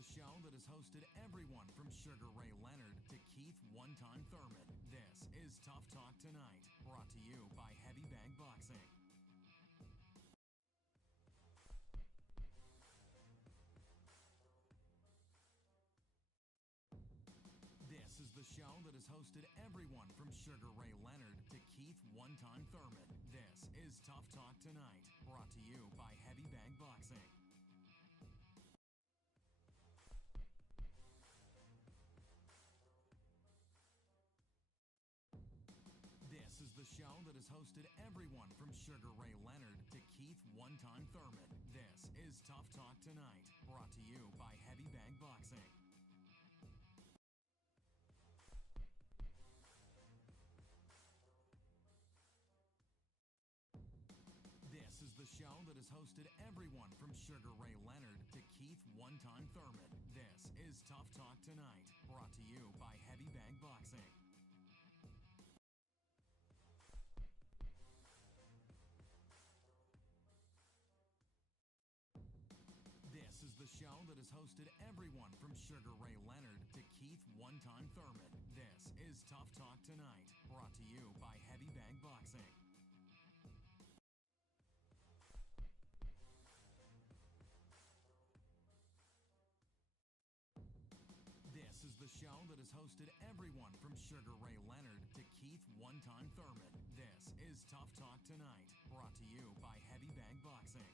the show that has hosted everyone from Sugar Ray Leonard to Keith One-Time Thurman. This is Tough Talk Tonight, brought to you by Heavy Bag Boxing. This is the show that has hosted everyone from Sugar Ray Leonard to Keith One-Time Thurman. This is Tough Talk Tonight, brought to you by Heavy Bag Boxing. This is the show that has hosted everyone from Sugar Ray Leonard to Keith One-Time Thurman. This is Tough Talk Tonight, brought to you by Heavy Bag Boxing. This is the show that has hosted everyone from Sugar Ray Leonard to Keith One-Time Thurman. This is Tough Talk Tonight, brought to you by Heavy Bag Boxing. This is the show that has hosted everyone from Sugar Ray Leonard to Keith One-Time Thurman. This is Tough Talk Tonight, brought to you by Heavy Bag Boxing. This is the show that has hosted everyone from Sugar Ray Leonard to Keith One-Time Thurman. This is Tough Talk Tonight, brought to you by Heavy Bag Boxing.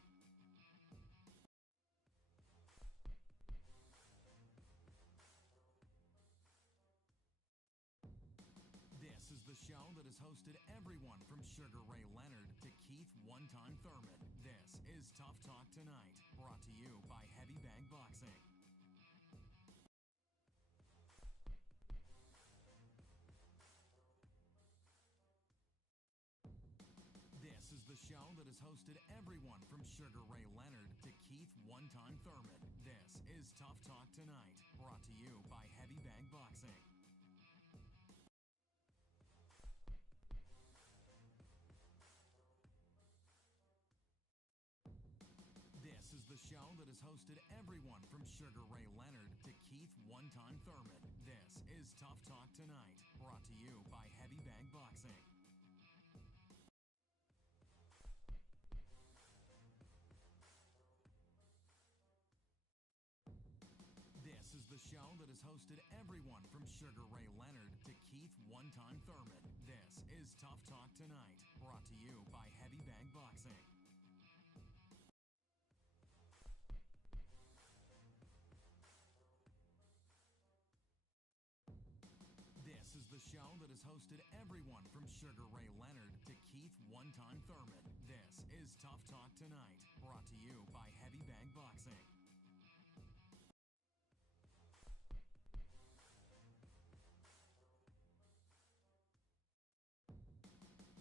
This is the show that has hosted everyone from Sugar Ray Leonard to Keith One-Time Thurman. This is Tough Talk Tonight, brought to you by Heavy Bag Boxing. This is the show that has hosted everyone from Sugar Ray Leonard to Keith One-Time Thurman. This is Tough Talk Tonight, brought to you by Heavy Bag Boxing. This is the show that has hosted everyone from Sugar Ray Leonard to Keith One-Time Thurman. This is Tough Talk Tonight, brought to you by Heavy Bag Boxing. This is the show that has hosted everyone from Sugar Ray Leonard to Keith One-Time Thurman. This is Tough Talk Tonight, brought to you by Heavy Bag Boxing. This is the show that has hosted everyone from Sugar Ray Leonard to Keith One-Time Thurman. This is Tough Talk Tonight, brought to you by Heavy Bag Boxing.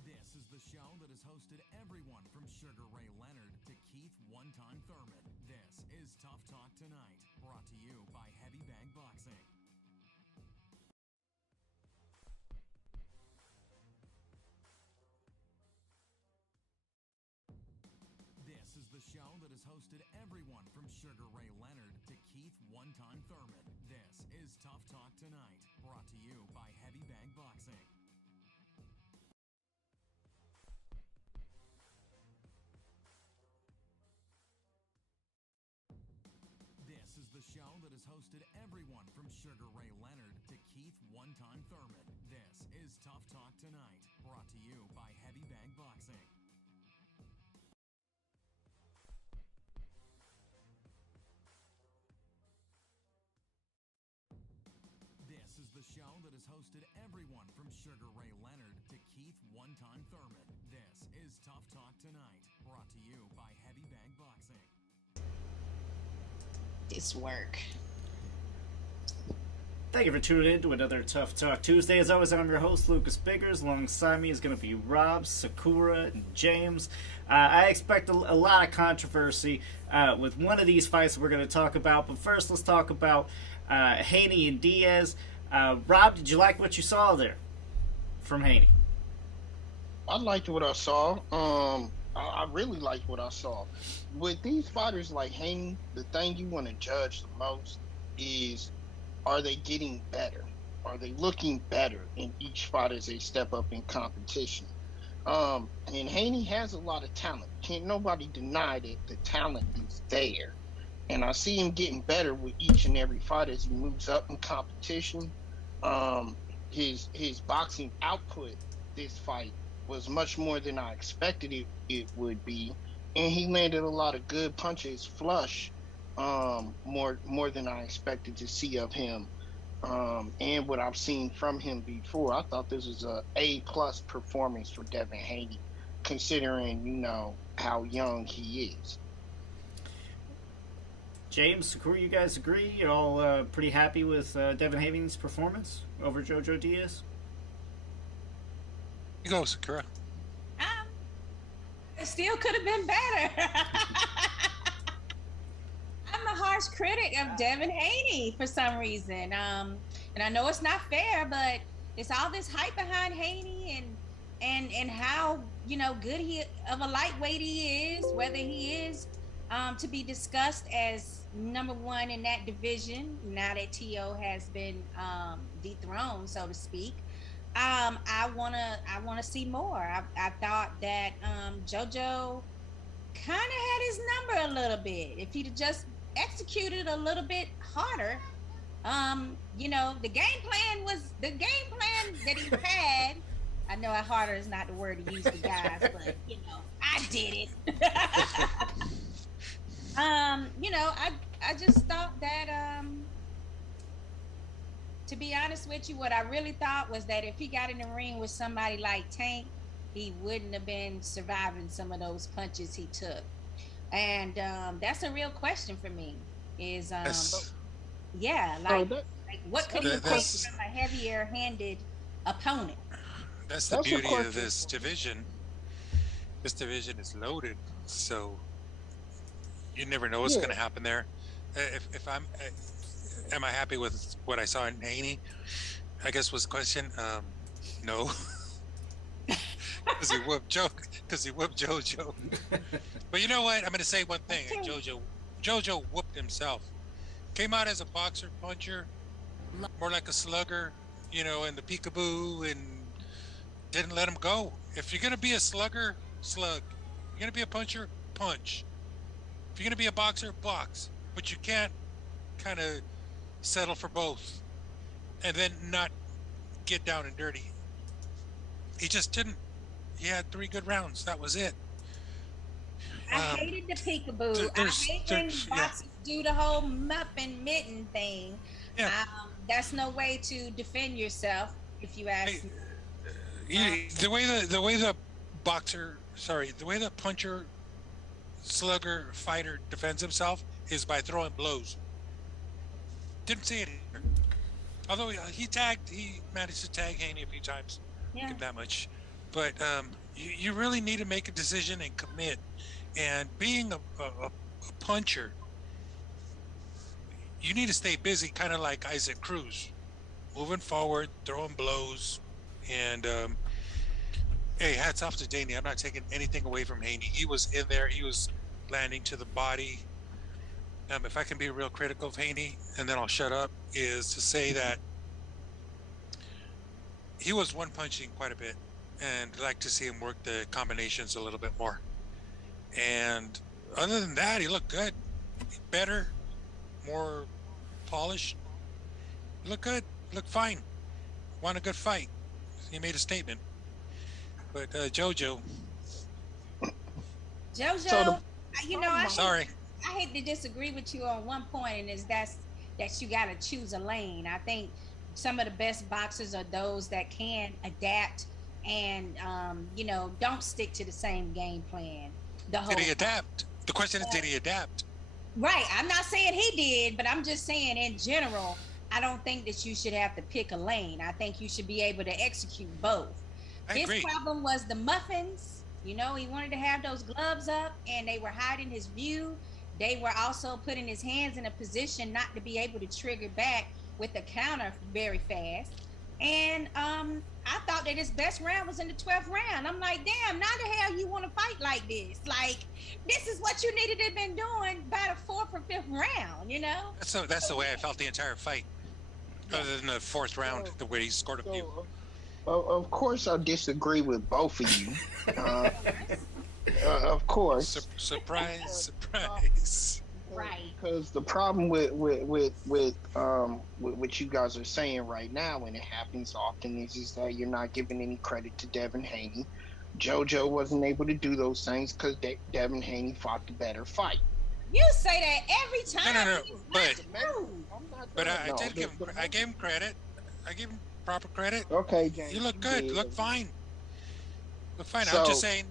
This is the show that has hosted everyone from Sugar Ray Leonard to Keith One-Time Thurman. This is Tough Talk Tonight, brought to you by Heavy Bag Boxing. This is the show that has hosted everyone from Sugar Ray Leonard to Keith One-Time Thurman. This is Tough Talk Tonight, brought to you by Heavy Bag Boxing. This is the show that has hosted everyone from Sugar Ray Leonard to Keith One-Time Thurman. This is Tough Talk Tonight, brought to you by Heavy Bag Boxing. This is the show that has hosted everyone from Sugar Ray Leonard to Keith One-Time Thurman. This is Tough Talk Tonight, brought to you by Heavy Bag Boxing. This work. Thank you for tuning in to another Tough Talk Tuesday. As always, I'm your host, Lucas Biggers. Alongside me is going to be Rob, Sakura, and James. I expect a lot of controversy with one of these fights we're going to talk about. But first, let's talk about Haney and Diaz. Rob, did you like what you saw there from Haney? I liked what I saw. I really liked what I saw. With these fighters like Haney, the thing you want to judge the most is, are they getting better? Are they looking better in each fight as they step up in competition? And Haney has a lot of talent. Can't nobody deny that the talent is there. And I see him getting better with each and every fight as he moves up in competition. His boxing output this fight was much more than I expected it would be, and he landed a lot of good punches flush, more than I expected to see of him. And what I've seen from him before, I thought this was a A+ performance for Devin Haney, considering how young he is. James, Sakura, you guys agree? You're all pretty happy with Devin Haney's performance over Jojo Diaz? You go, Sakura. It still could have been better. I'm a harsh critic of Devin Haney for some reason. And I know it's not fair, but it's all this hype behind Haney and how good he of a lightweight he is, whether he is to be discussed as number one in that division now that T.O. has been dethroned, so to speak. I wanna see more. I thought that JoJo kind of had his number a little bit. If he'd just executed a little bit harder, the game plan that he had. I know harder is not the word to use, the guys, but I did it. I just thought that, to be honest with you, what I really thought was that if he got in the ring with somebody like Tank, he wouldn't have been surviving some of those punches he took. And that's a real question for me. Is what could you take from a heavier-handed opponent? That's the beauty of this division. This division is loaded, so you never know what's going to happen there. If I'm, am I happy with what I saw in Haney? I guess was the question. No, because he whooped JoJo. But you know what? I'm going to say one thing. JoJo whooped himself. Came out as a boxer puncher, more like a slugger, in the peekaboo, and didn't let him go. If you're going to be a slugger, slug. If you're going to be a puncher, punch. If you're going to be a boxer, box. But you can't kind of settle for both and then not get down and dirty. He just didn't. He had 3 good rounds. That was it. I hated the peekaboo. I hate when boxers do the whole muffin mitten thing. Yeah. That's no way to defend yourself, if you ask me. The way the puncher, slugger, fighter defends himself is by throwing blows. Didn't see it here. Although he managed to tag Haney a few times. Yeah. Give that much. But you really need to make a decision and commit. And being a puncher, you need to stay busy, kind of like Isaac Cruz, moving forward, throwing blows. And hey, hats off to Danny. I'm not taking anything away from Haney. He was in there. He was landing to the body. If I can be real critical of Haney, and then I'll shut up, is to say that he was one-punching quite a bit, and I'd like to see him work the combinations a little bit more. And other than that, he looked good. Better, more polished. He looked good. He looked fine. Won a good fight. He made a statement. But JoJo. Sorry. I hate to disagree with you on one point, and that you got to choose a lane. I think some of the best boxers are those that can adapt and, don't stick to the same game plan. Did he adapt? The question is, did he adapt? Right. I'm not saying he did, but I'm just saying in general, I don't think that you should have to pick a lane. I think you should be able to execute both. His problem was the muffins. He wanted to have those gloves up, and they were hiding his view. They were also putting his hands in a position not to be able to trigger back with the counter very fast. And I thought that his best round was in the 12th round. I'm like, damn, now the hell you want to fight like this? Like, this is what you needed to have been doing by the 4th or 5th round. down, you know? That's the way I felt the entire fight. Other than the fourth round, the way he scored a few. Of course, I disagree with both of you. Of course. Surprise. Right. Because the problem with what you guys are saying right now, when it happens often, is that you're not giving any credit to Devin Haney. JoJo wasn't able to do those things because Devin Haney fought the better fight. You say that every time. No. But I gave him credit. I gave him proper credit. Okay, James. You look good. Look fine. I'm just saying,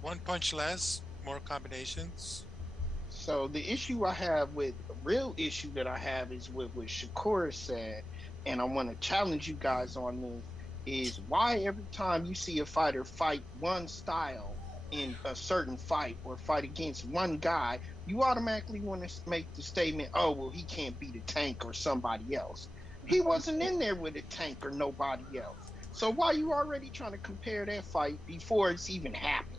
one punch less, more combinations. So the real issue that I have is with what Shakur said, and I want to challenge you guys on this, is why every time you see a fighter fight one style in a certain fight or fight against one guy, you automatically want to make the statement, oh, well, he can't beat a Tank or somebody else. He wasn't in there with a Tank or nobody else. So why are you already trying to compare that fight before it's even happened?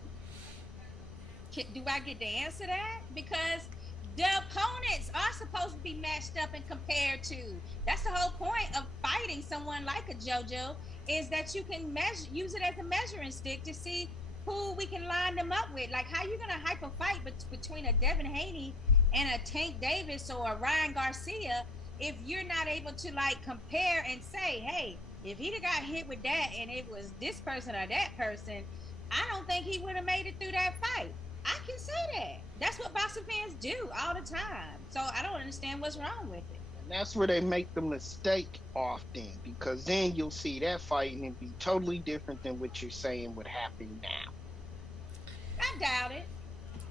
Do I get to answer that? Because the opponents are supposed to be matched up and compared to. That's the whole point of fighting someone like a JoJo, is that you can use it as a measuring stick to see who we can line them up with. Like, how you going to hype a fight between a Devin Haney and a Tank Davis or a Ryan Garcia if you're not able to, compare and say, hey, if he'd have got hit with that and it was this person or that person, I don't think he would have made it through that fight. I can say that. That's what boxing fans do all the time. So I don't understand what's wrong with it. And that's where they make the mistake often, because then you'll see that fight and it'd be totally different than what you're saying would happen now. I doubt it.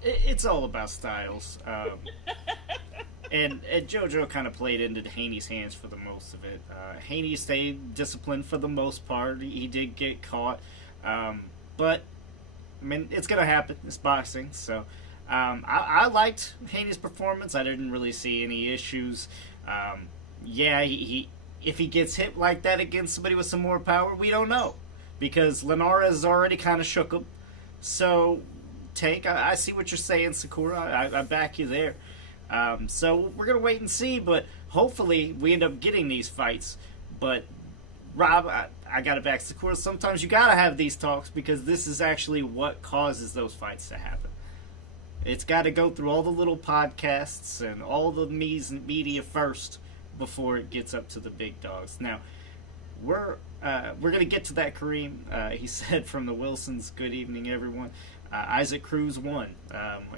It's all about styles. And JoJo kind of played into Haney's hands for the most of it. Haney stayed disciplined for the most part. He did get caught. But, I mean, it's going to happen. It's boxing. So, I liked Haney's performance. I didn't really see any issues. He if he gets hit like that against somebody with some more power, we don't know. Because Linares already kind of shook him. So, Tank, I see what you're saying, Sakura. I back you there. So we're going to wait and see, but hopefully we end up getting these fights. But, Rob, I got to back Sakura. Sometimes you got to have these talks because this is actually what causes those fights to happen. It's got to go through all the little podcasts and all the media first before it gets up to the big dogs. Now, we're going to get to that, Kareem. He said from the Wilsons, good evening, everyone. Isaac Cruz won.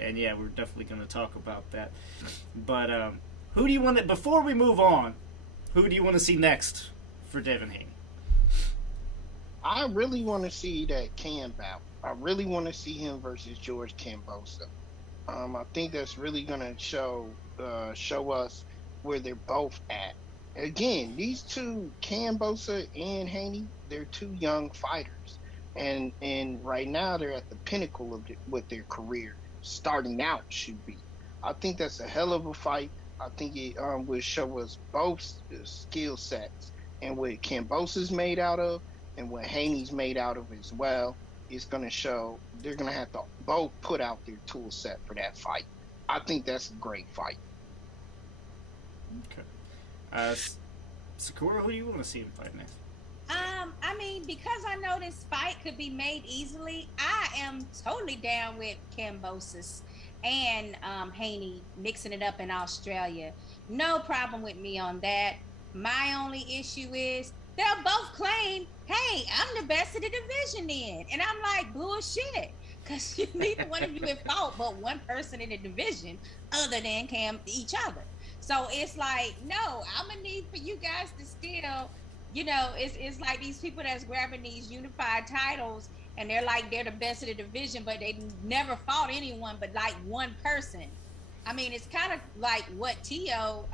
And yeah, we're definitely going to talk about that. But who do you want to, before we move on, who do you want to see next for Devin Haney? I really want to see that Cam bout. I really want to see him versus George Kambosos. I think that's really going to show us where they're both at. Again, these two, Kambosos and Haney, they're two young fighters. And right now they're at the pinnacle of what their career starting out should be. I think that's a hell of a fight. I think it will show us both skill sets and what Kambosos made out of and what Haney's made out of as well. Is going to show they're going to have to both put out their tool set for that fight. I think that's a great fight. Okay. Sakura, who do you want to see him fight next? I mean, because I know this fight could be made easily, I am totally down with Kambosos and Haney mixing it up in Australia. No problem with me on that. My only issue is they'll both claim, hey, I'm the best of the division then. And I'm like, bullshit. Because neither one of you have fought but one person in the division other than each other. So it's like, no, I'm going to need for you guys to still, it's like these people that's grabbing these unified titles and they're like, they're the best of the division, but they never fought anyone but like one person. I mean, it's kind of like what Tio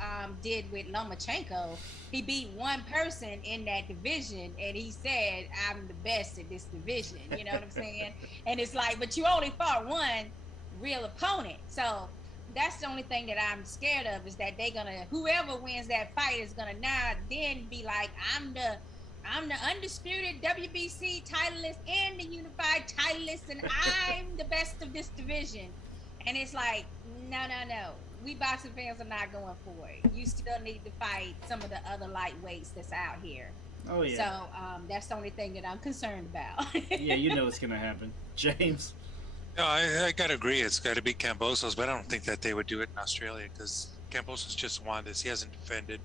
did with Lomachenko. He beat one person in that division, and he said, I'm the best at this division. You know what I'm saying? And it's like, but you only fought one real opponent. So that's the only thing that I'm scared of, is that whoever wins that fight is going to now then be like, I'm the undisputed WBC titleist and the unified titleist, and I'm the best of this division. And it's like, no. We boxing fans are not going for it. You still need to fight some of the other lightweights that's out here. Oh, yeah. So that's the only thing that I'm concerned about. Yeah, you know what's going to happen. James? No, I got to agree. It's got to be Kambosos, but I don't think that they would do it in Australia because Kambosos just won this. He hasn't defended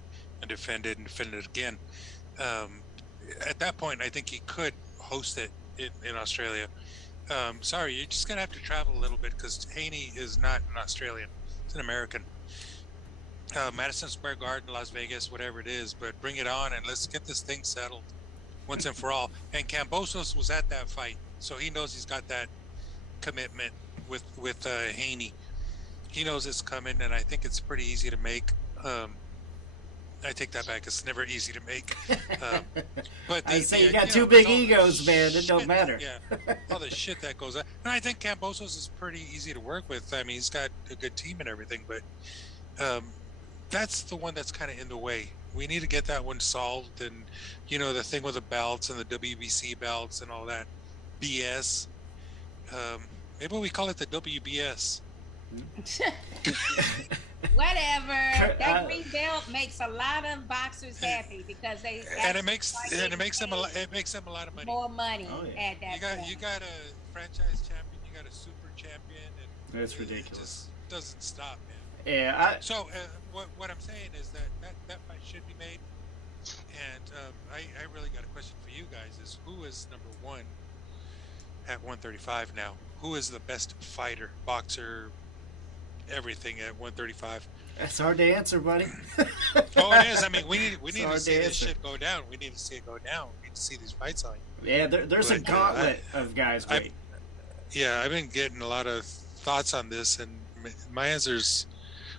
again. At that point, I think he could host it in Australia. Sorry, you're just going to have to travel a little bit because Haney is not an Australian. He's an American. Madison Square Garden, Las Vegas, whatever it is, but bring it on and let's get this thing settled once and for all. And Kambosos was at that fight, so he knows he's got that commitment with Haney. He knows it's coming, and I think it's pretty easy to make. I take that back. It's never easy to make. But I say you got two big egos, man. It don't matter. Yeah, all the shit that goes on. And I think Kambosos is pretty easy to work with. I mean, he's got a good team and everything, but that's the one that's kind of in the way. We need to get that one solved, and the thing with the belts and the WBC belts and all that BS. Maybe we call it the WBS. Whatever. That green belt makes a lot of boxers happy because it makes them a lot of money. More money at that point. You got a franchise champion, you got a super champion, and that's ridiculous. It just doesn't stop, man. Yeah. So what I'm saying is that fight should be made, and I really got a question for you guys: is who is number one at 135 now? Who is the best fighter, boxer, everything at 135? That's hard to answer, buddy. Oh, it is. I mean, we need to see this shit go down. We need to see it go down. We need to see these fights on. Yeah, there's a gauntlet of guys. I've been getting a lot of thoughts on this, and my answers.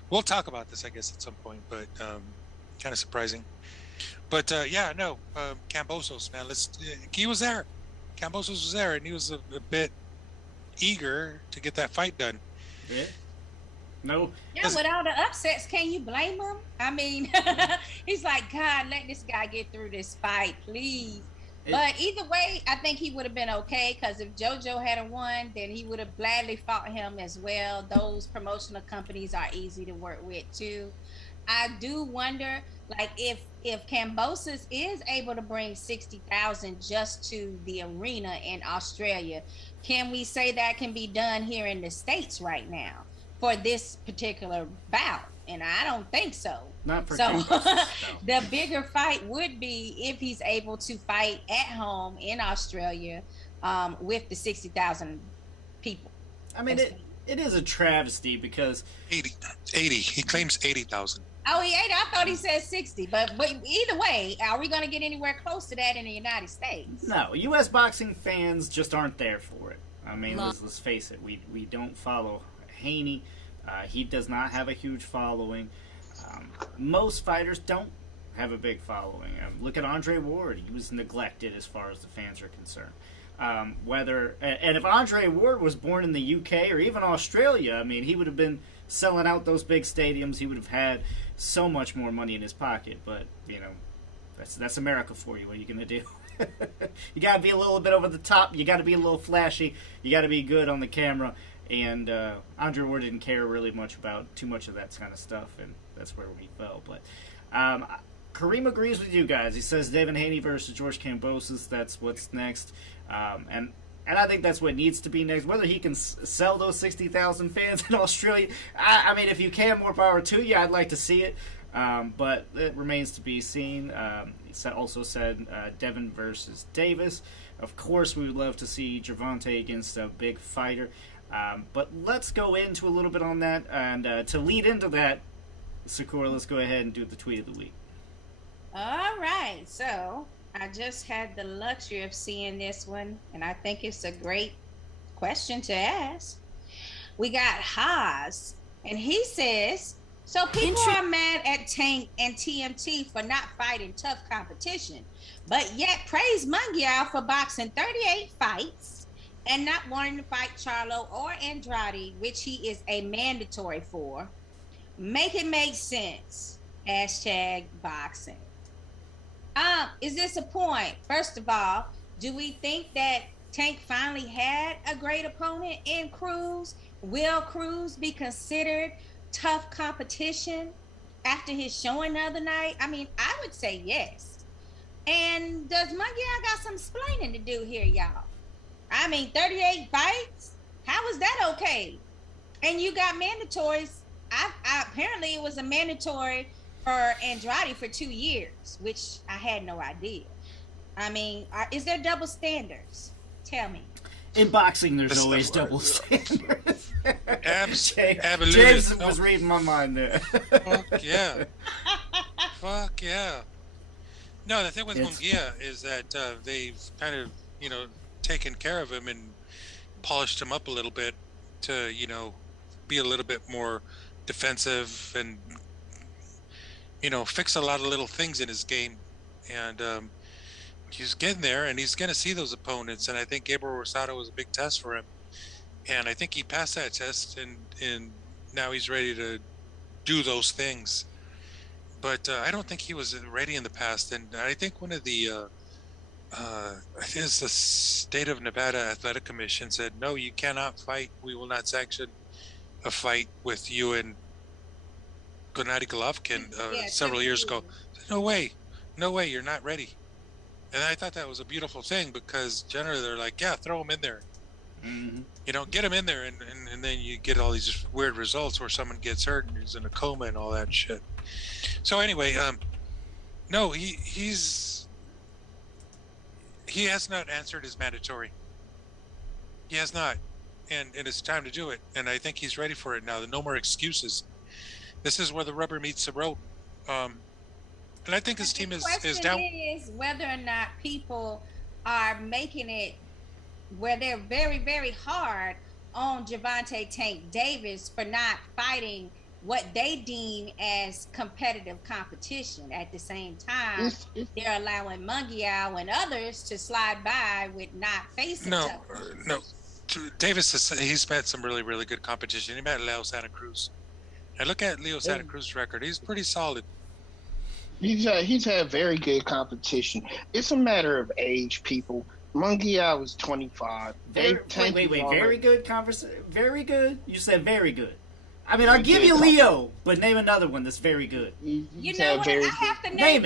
We'll talk about this, I guess, at some point, but kind of surprising. But Kambosos, man. He was there. Kambosos was there, and he was a bit eager to get that fight done. Yeah. No. Yeah, with all the upsets, can you blame him? I mean, he's like, God, let this guy get through this fight, please. But either way, I think he would have been okay because if JoJo hadn't won, then he would have gladly fought him as well. Those promotional companies are easy to work with too. I do wonder, like, if Kambosos is able to bring 60,000 just to the arena in Australia, can we say that can be done here in the States right now for this particular bout? And I don't think so. Not for the bigger fight would be if he's able to fight at home in Australia with the 60,000 people. I mean, it is a travesty because 80. He claims 80,000. Oh, he 80. I thought he said 60. But either way, are we going to get anywhere close to that in the United States? No, U.S. boxing fans just aren't there for it. I mean, let's face it. We don't follow Haney. He does not have a huge following. Most fighters don't have a big following. Look at Andre Ward. He was neglected as far as the fans are concerned. And if Andre Ward was born in the UK or even Australia, I mean, he would have been selling out those big stadiums. He would have had so much more money in his pocket. But, that's America for you. What are you going to do? You got to be a little bit over the top. You got to be a little flashy. You got to be good on the camera. And Andre Ward didn't care really much about too much of that kind of stuff, and that's where we fell. But Kareem agrees with you guys. He says Devin Haney versus George Kambosos. That's what's next, and I think that's what needs to be next. Whether he can sell those 60,000 fans in Australia, I mean, if you can, more power to you. I'd like to see it, but it remains to be seen. He also said Devin versus Davis. Of course, we would love to see Gervonta against a big fighter. But let's go into a little bit on that, and to lead into that, Sakura, let's go ahead and do the tweet of the week. All right, so I just had the luxury of seeing this one, and I think it's a great question to ask. We got Haas, and he says, so people are mad at Tank and TMT for not fighting tough competition, but yet praise Munguia for boxing 38 fights and not wanting to fight Charlo or Andrade, which he is a mandatory for. Make it make sense. Hashtag boxing. Is this a point? First of all, do we think that Tank finally had a great opponent in Cruz? will Cruz be considered tough competition after his showing the other night? I mean, I would say yes. And does Munguia got some explaining to do here, y'all? I mean, 38 fights? How is that okay? And you got mandatories. Apparently, it was a mandatory for Andrade for 2 years, which I had no idea. I mean, is there double standards? Tell me. In boxing, there's always double standards. Absolutely. James was reading my mind there. Fuck yeah. Fuck yeah. No, the thing with Munguia is that they've kind of, taken care of him and polished him up a little bit to, be a little bit more defensive and, fix a lot of little things in his game. And he's getting there, and he's going to see those opponents. And I think Gabriel Rosado was a big test for him. And I think he passed that test, and now he's ready to do those things. But I don't think he was ready in the past. And I think one of the, I think it's the State of Nevada Athletic Commission said, no, you cannot fight. We will not sanction a fight with you and Gennady Golovkin several years ago. No way, you're not ready. And I thought that was a beautiful thing, because generally they're like, yeah, throw him in there. Mm-hmm. Get him in there, and then you get all these weird results where someone gets hurt and is in a coma and all that shit. So anyway, no, he has not answered his mandatory. He has not, and it's time to do it. And I think he's ready for it now. No more excuses. This is where the rubber meets the road. And I think his team is down. The question is whether or not people are making it where they're very, very hard on Gervonta Tank Davis for not fighting what they deem as competitive competition. At the same time, they're allowing Munguia and others to slide by with not facing No. Davis, he's met some really, really good competition. He met Leo Santa Cruz. And look at Leo Santa Cruz's record. He's pretty solid. He's had very good competition. It's a matter of age, people. Munguia was 25. Wait. Very good conversation. Very good? You said very good. I mean, I'll give you Leo, but name another one that's very good. You know what? I have to name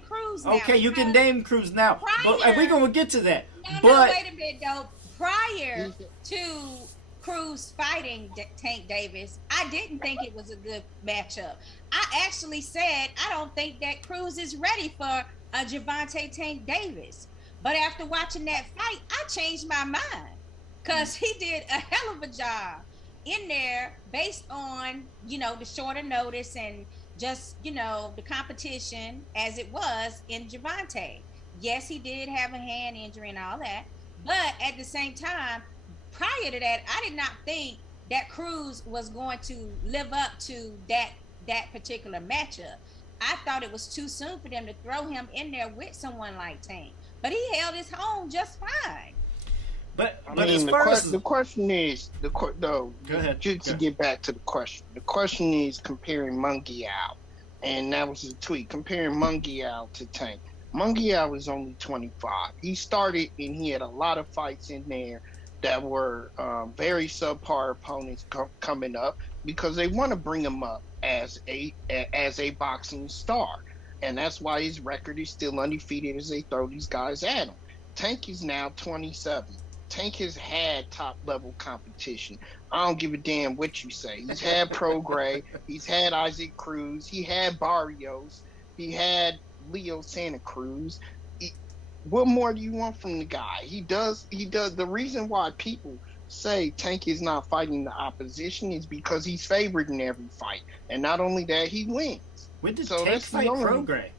Cruz now. Okay, you can name Cruz now. But we're going to get to that. No, wait a minute, though. Prior to Cruz fighting Tank Davis, I didn't think it was a good matchup. I actually said I don't think that Cruz is ready for a Gervonta Tank Davis. But after watching that fight, I changed my mind, because he did a hell of a job in there based on, the shorter notice and just, the competition as it was in Gervonta. Yes, he did have a hand injury and all that. But at the same time, prior to that, I did not think that Cruz was going to live up to that particular matchup. I thought it was too soon for them to throw him in there with someone like Tank. But he held his own just fine. But as far as the question is, go ahead. To get back to the question is comparing Munguia, and that was the tweet, comparing Munguia to Tank. Munguia was only 25. He started, and he had a lot of fights in there that were very subpar opponents coming up, because they want to bring him up as a boxing star, and that's why his record is still undefeated as they throw these guys at him. Tank is now 27. Tank has had top level competition. I don't give a damn what you say. He's had Prograis, he's had Isaac Cruz, he had Barrios, he had Leo Santa Cruz. What more do you want from the guy? He does. The reason why people say Tank is not fighting the opposition is because he's favored in every fight, and not only that, he wins. When did Tank fight Prograis?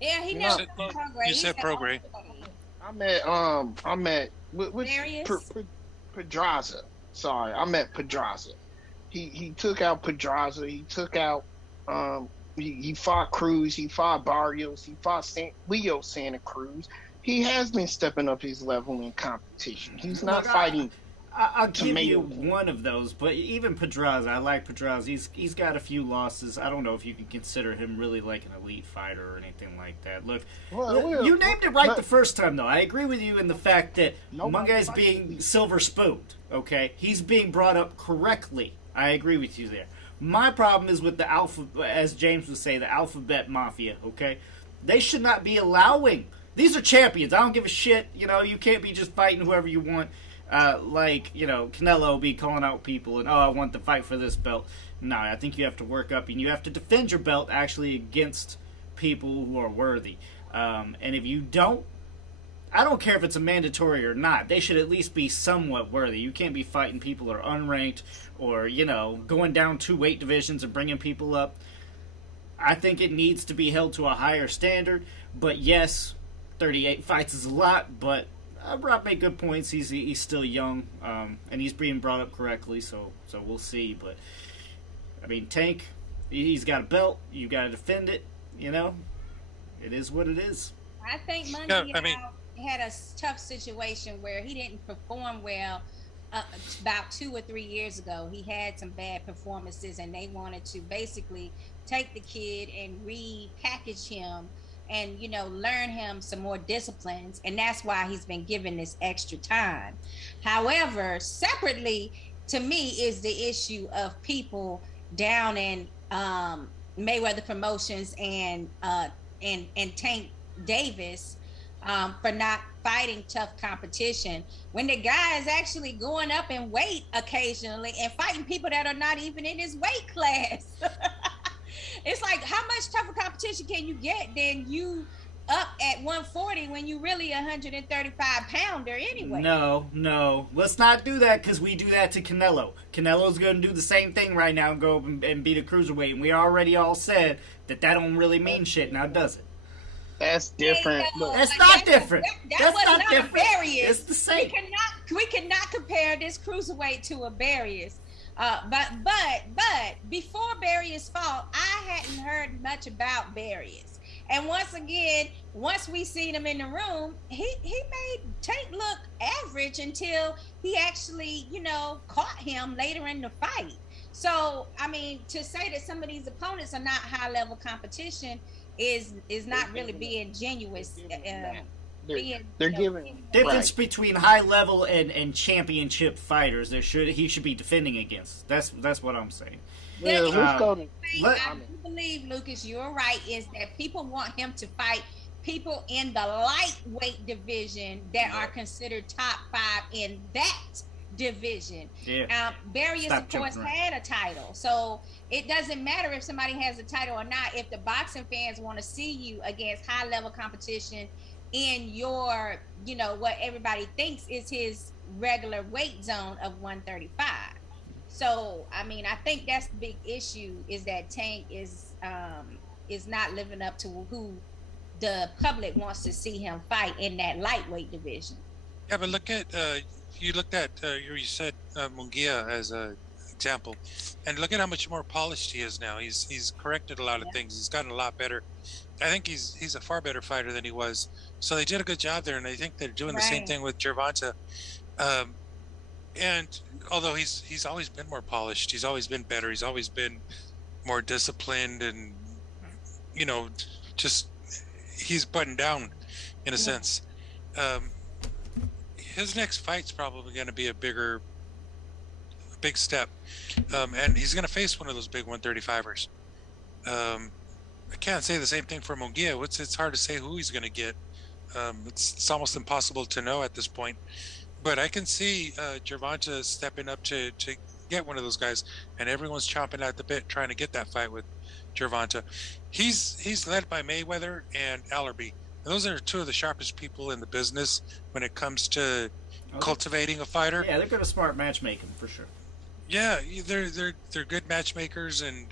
Yeah, he knows Prograis. You said Prograis. I'm at Pedraza. Sorry, I'm at Pedraza. He took out Pedraza. He took out he fought Cruz. He fought Barrios. He fought Leo Santa Cruz. He has been stepping up his level in competition. He's not fighting I'll give you Tomato. one of those, but even Pedraza, I like Pedraza. He's got a few losses. I don't know if you can consider him really like an elite fighter or anything like that. Look, you named it right the first time, though. I agree with you in the fact that Mungai's being silver spooned. Okay, he's being brought up correctly. I agree with you there. My problem is with the alpha, as James would say, the alphabet mafia. Okay, they should not be allowing. These are champions. I don't give a shit. You know, you can't be just fighting whoever you want. Canelo be calling out people and, I want to fight for this belt. No, I think you have to work up and you have to defend your belt actually against people who are worthy. And if you don't, I don't care if it's a mandatory or not. They should at least be somewhat worthy. You can't be fighting people who are unranked or, going down 2 weight divisions and bringing people up. I think it needs to be held to a higher standard. But yes, 38 fights is a lot, but Rob made good points. He's still young, and he's being brought up correctly, so we'll see. But, I mean, Tank, he's got a belt. You got to defend it, It is what it is. I think Munguia had a tough situation where he didn't perform well about 2 or 3 years ago. He had some bad performances, and they wanted to basically take the kid and repackage him and, learn him some more disciplines. And that's why he's been given this extra time. However, separately, to me, is the issue of people down in Mayweather Promotions and Tank Davis for not fighting tough competition when the guy is actually going up in weight occasionally and fighting people that are not even in his weight class. It's like, how much tougher competition can you get than you up at 140 when you really 135 pounder anyway? No. Let's not do that because we do that to Canelo. Canelo's going to do the same thing right now and go up and beat a cruiserweight. And we already all said that don't really mean shit now, does it? That's different. That's not different. That's not different. Barriers. It's the same. We cannot compare this cruiserweight to a Barriers. But before Barriers fought, I hadn't heard much about Barriers. And once we seen him in the room, he made Tank look average until he actually, caught him later in the fight. So, I mean, to say that some of these opponents are not high-level competition is not really being genuine. They're giving difference between high level and championship fighters. He should be defending against. That's what I'm saying. I believe, Lucas, you're right. Is that people want him to fight people in the lightweight division that are considered top 5 in that division. Yeah. Barriers, of course, had a title, so it doesn't matter if somebody has a title or not. If the boxing fans want to see you against high level competition in your, what everybody thinks is his regular weight zone of 135. So, I mean, I think that's the big issue is that Tank is not living up to who the public wants to see him fight in that lightweight division. Yeah, but look at, you said Munguia as an example, and look at how much more polished he is now. He's corrected a lot of things. He's gotten a lot better. I think he's a far better fighter than he was. So they did a good job there, and I think they're doing the same thing with Gervonta. And although he's always been more polished, he's always been better. He's always been more disciplined, and just he's buttoned down in a sense. His next fight's probably going to be a big step, and he's going to face one of those big 135ers. I can't say the same thing for Munguia. It's hard to say who he's going to get. It's almost impossible to know at this point. But I can see Gervonta stepping up to get one of those guys, and everyone's chomping at the bit trying to get that fight with Gervonta. He's led by Mayweather and Allerby. And those are 2 of the sharpest people in the business when it comes to cultivating a fighter. Yeah, they're good at smart matchmaking for sure. Yeah, they're good matchmakers, and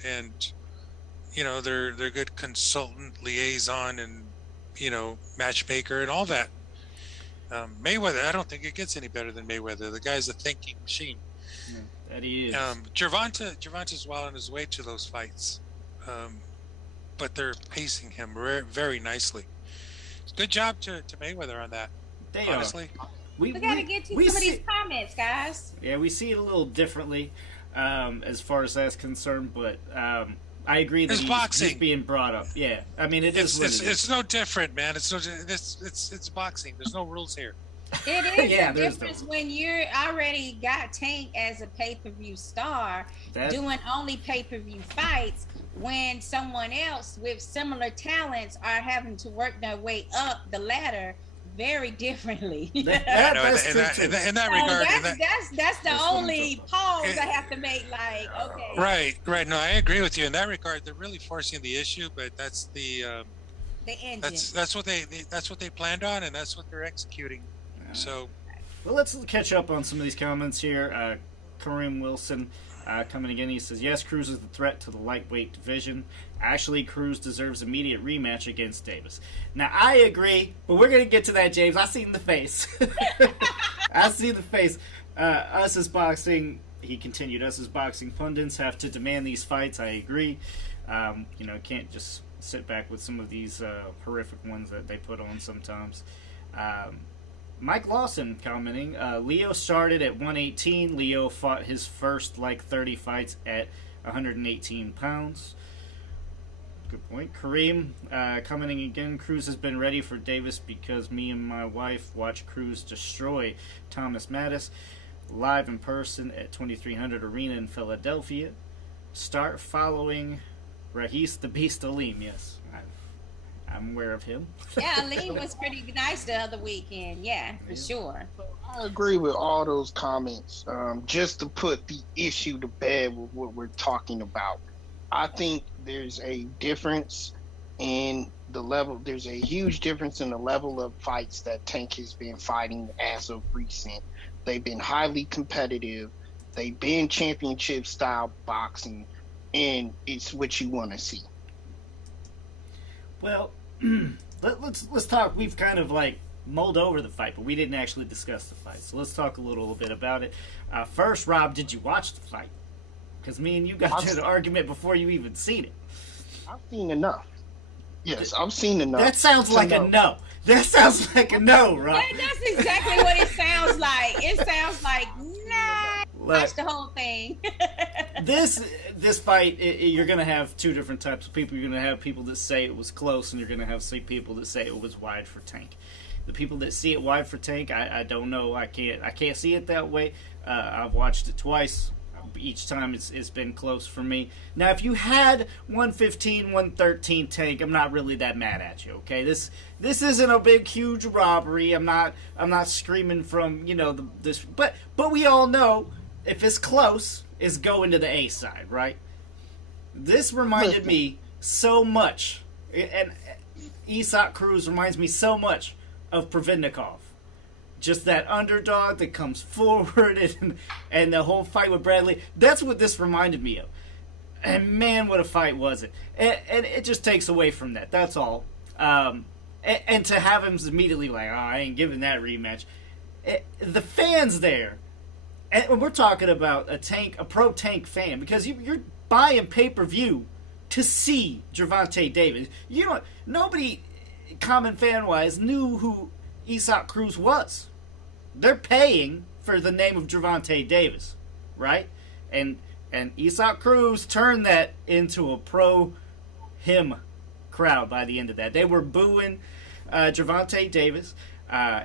they're good consultant, liaison, and matchmaker and all that. Mayweather, I don't think it gets any better than Mayweather. The guy's a thinking machine. Yeah, that he is. Gervonta's well on his way to those fights, but they're pacing him very nicely. Good job to Mayweather on that. They honestly. We gotta get to some of these comments, guys. Yeah, we see it a little differently as far as that's concerned, but I agree that he's being brought up. Yeah, I mean it's no different, man. It's boxing. There's no rules here. It is a difference when you're already got Tank as a pay-per-view star doing only pay-per-view fights, when someone else with similar talents are having to work their way up the ladder very differently. In that regard, that's the only pause I have to make. Like, okay, right. No, I agree with you in that regard. They're really forcing the issue, but that's the engine. That's what they planned on, and that's what they're executing. So, well, let's catch up on some of these comments here. Kareem Wilson coming again. He says, yes, Cruz is the threat to the lightweight division. Actually, Cruz deserves immediate rematch against Davis. Now, I agree, but we're going to get to that, James. I seen the face. I see the face. Us as boxing, he continued, us as boxing pundits have to demand these fights. I agree. Can't just sit back with some of these horrific ones that they put on sometimes. Mike Lawson commenting, Leo started at 118. Leo fought his first 30 fights at 118 pounds. Good point. Kareem commenting again, Cruz has been ready for Davis because me and my wife watched Cruz destroy Thomas Mattis live in person at 2300 Arena in Philadelphia. Start following Rahis the Beast Aleem. Yes, I'm aware of him. Yeah, Aleem was pretty nice the other weekend. Yeah, for sure. I agree with all those comments. Just to put the issue to bed with what we're talking about, I think there's a difference in the level. There's a huge difference in the level of fights that Tank has been fighting as of recent. They've been highly competitive. They've been championship style boxing, and it's what you want to see. Well, let's talk. We've kind of mulled over the fight, but we didn't actually discuss the fight. So let's talk a little bit about it. First, Rob, did you watch the fight? Because me and you got into an argument before you even seen it. I've seen enough. Yes, I've seen enough. That sounds like a no. That sounds like a no, Rob. That's exactly what it sounds like. It sounds like, nah, watch the whole thing. This fight, you're going to have two different types of people. You're going to have people that say it was close, and you're going to have people that say it was wide for Tank. The people that see it wide for Tank, I don't know. I can't see it that way. I've watched it twice. Each time it's been close for me. Now, if you had 115, 113 Tank, I'm not really that mad at you. Okay, this isn't a big, huge robbery. I'm not screaming from this, but we all know if it's close, it's going to the A side, right? This reminded me so much, and Isak Cruz reminds me so much of Providnikov. Just that underdog that comes forward and the whole fight with Bradley. That's what this reminded me of. And man, what a fight was it. And it just takes away from that. That's all. And to have him immediately I ain't giving that rematch. The fans there, and we're talking about a pro Tank fan, because you're buying pay-per-view to see Gervonta Davis. Nobody, common fan-wise, knew who Isak Cruz was. They're paying for the name of Gervonta Davis, right? And Isak Cruz turned that into a pro-him crowd by the end of that. They were booing Gervonta Davis.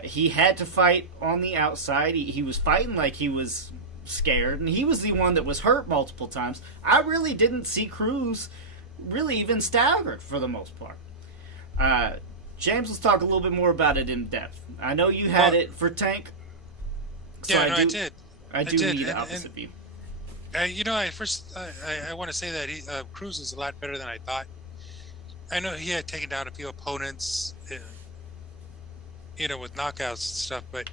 He had to fight on the outside. He was fighting like he was scared, and he was the one that was hurt multiple times. I really didn't see Cruz really even staggered for the most part. James, let's talk a little bit more about it in depth. I know you had it for Tank. So I did. I did. Need the opposite view. I want to say that Cruz is a lot better than I thought. I know he had taken down a few opponents, with knockouts and stuff, but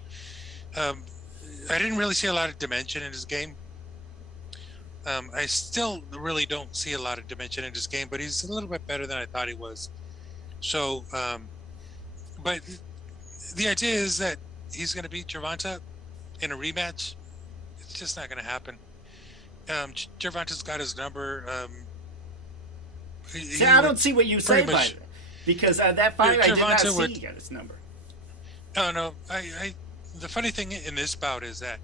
I didn't really see a lot of dimension in his game. I still really don't see a lot of dimension in his game, but he's a little bit better than I thought he was. So, but the idea is that he's going to beat Gervonta in a rematch. It's just not going to happen. Gervonta's got his number. I don't see what you say by that, because that fight I did not see he got his number. No, I the funny thing in this bout is that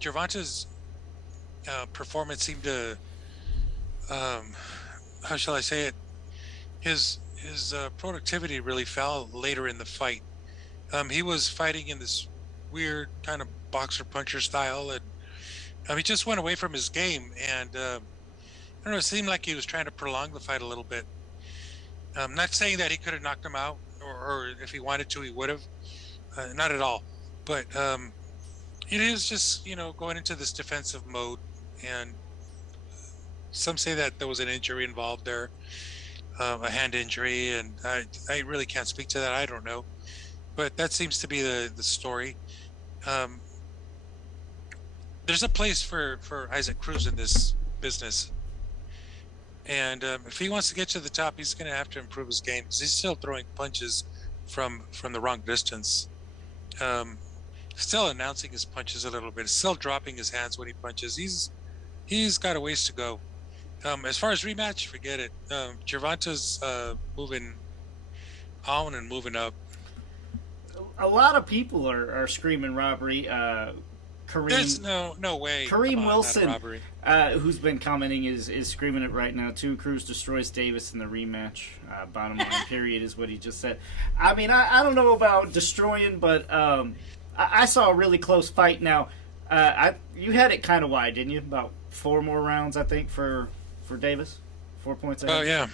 Gervonta's performance seemed to, how shall I say it? His productivity really fell later in the fight. He was fighting in this weird kind of boxer puncher style, and he just went away from his game. And I don't know, it seemed like he was trying to prolong the fight a little bit. Not saying that he could have knocked him out, or if he wanted to, he would have. Not at all. But he was just, going into this defensive mode. And some say that there was an injury involved there, a hand injury, and I really can't speak to that. I don't know. But that seems to be the story. There's a place for Isaac Cruz in this business. And if he wants to get to the top, he's going to have to improve his game, because he's still throwing punches from the wrong distance. Still announcing his punches a little bit, still dropping his hands when he punches. He's got a ways to go. As far as rematch, forget it. Gervonta's moving on and moving up. A lot of people are screaming robbery. Kareem, there's no way. Kareem Wilson, who's been commenting, is screaming it right now too. Cruz destroys Davis in the rematch. Bottom line, period, is what he just said. I mean, I don't know about destroying, but I saw a really close fight. Now, you had it kind of wide, didn't you? About 4 more rounds, I think, for Davis. 4 points. Oh yeah.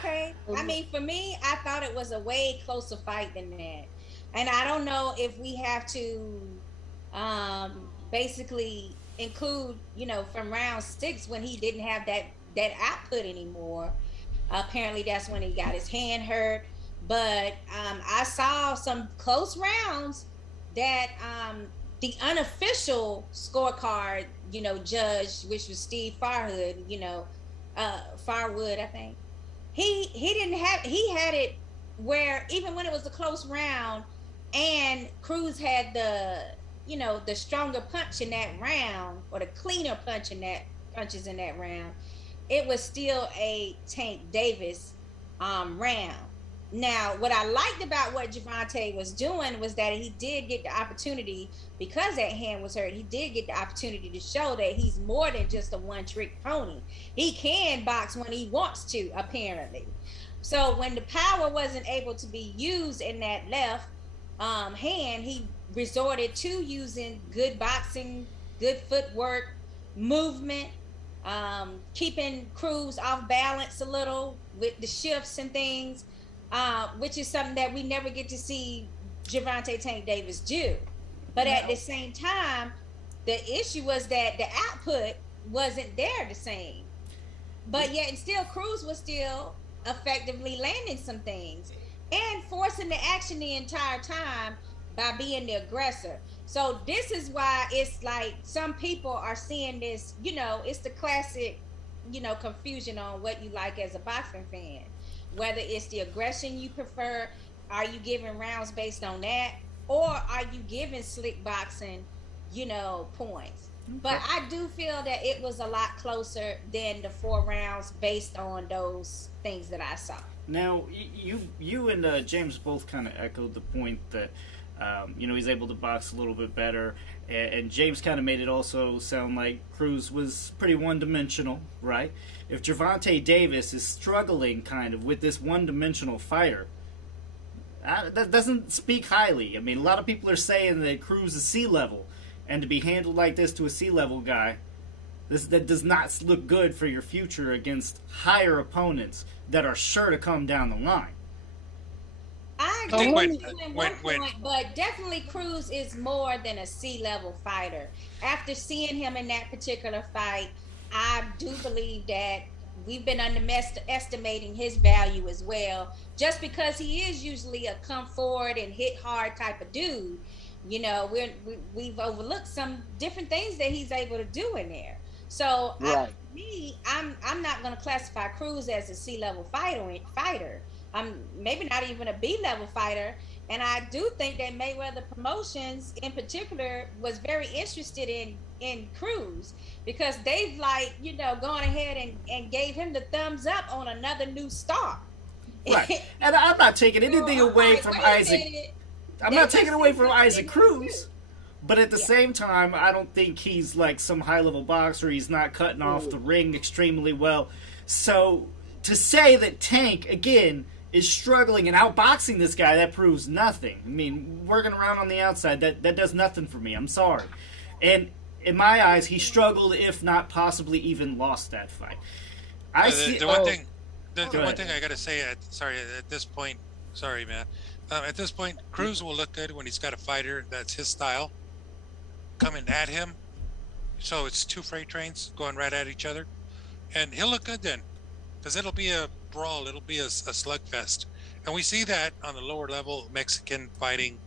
Okay. I mean, for me, I thought it was a way closer fight than that. And I don't know if we have to basically include, from round 6 when he didn't have that output anymore. Apparently that's when he got his hand hurt. But I saw some close rounds that the unofficial scorecard, judge, which was Steve Farwood, Farwood, I think. He had it where even when it was a close round and Cruz had the stronger punch in that round, or the cleaner punches in that round, it was still a Tank Davis round. Now, what I liked about what Gervonta was doing was that he did get the opportunity, because that hand was hurt, he did get the opportunity to show that he's more than just a one-trick pony. He can box when he wants to, apparently. So when the power wasn't able to be used in that left hand, he resorted to using good boxing, good footwork, movement, keeping Cruz off balance a little with the shifts and things. Which is something that we never get to see Gervonta Tank Davis do. But at the same time, the issue was that the output wasn't there the same. But yet and still, Cruz was still effectively landing some things and forcing the action the entire time by being the aggressor. So this is why it's like some people are seeing this, it's the classic, confusion on what you like as a boxing fan. Whether it's the aggression you prefer, are you giving rounds based on that, or are you giving slick boxing, points? But I do feel that it was a lot closer than the 4 rounds based on those things that I saw. Now, you and James both kind of echoed the point that, he's able to box a little bit better. And James kind of made it also sound like Cruz was pretty one-dimensional, right? If Gervonta Davis is struggling kind of with this one-dimensional fighter, that doesn't speak highly. I mean, a lot of people are saying that Cruz is C-level, and to be handled like this to a C-level guy, that does not look good for your future against higher opponents that are sure to come down the line. I agree with you in one point, but definitely Cruz is more than a C-level fighter. After seeing him in that particular fight, I do believe that we've been underestimating his value as well, just because he is usually a come forward and hit hard type of dude. We've overlooked some different things that he's able to do in there. So right. I'm not going to classify Cruz as a C-level fighter. Maybe not even a B-level fighter. And I do think that Mayweather Promotions in particular was very interested in Cruz, because they've gone ahead and gave him the thumbs up on another new star. Right. And I'm not taking anything away from Isaac. I'm not taking away from Isaac Cruz. But at the same time, I don't think he's like some high-level boxer. He's not cutting off the ring extremely well. So to say that Tank, again, is struggling and outboxing this guy, that proves nothing. I mean, working around on the outside, that does nothing for me. I'm sorry. And in my eyes, he struggled, if not possibly even lost that fight. The one thing I got to say, at this point, sorry, man. At this point, Cruz will look good when he's got a fighter that's his style coming at him. So it's two freight trains going right at each other. And he'll look good then, because it'll be a brawl. It'll be a slugfest. And we see that on the lower level Mexican fighting.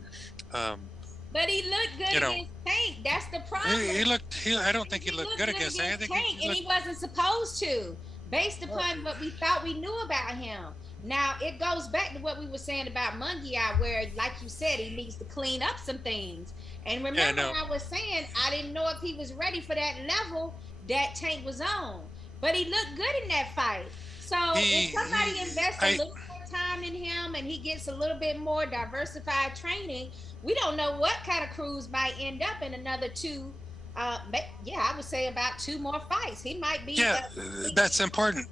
But he looked good against Tank. That's the problem. I don't think he looked good against Tank. And he wasn't supposed to, based upon what we thought we knew about him. Now, it goes back to what we were saying about Munguia, where, like you said, he needs to clean up some things. And remember, I was saying I didn't know if he was ready for that level that Tank was on. But he looked good in that fight. So if somebody invests a little more time in him and he gets a little bit more diversified training, we don't know what kind of Cruz might end up in another two. I would say about two more fights. He might be. Yeah, that's important.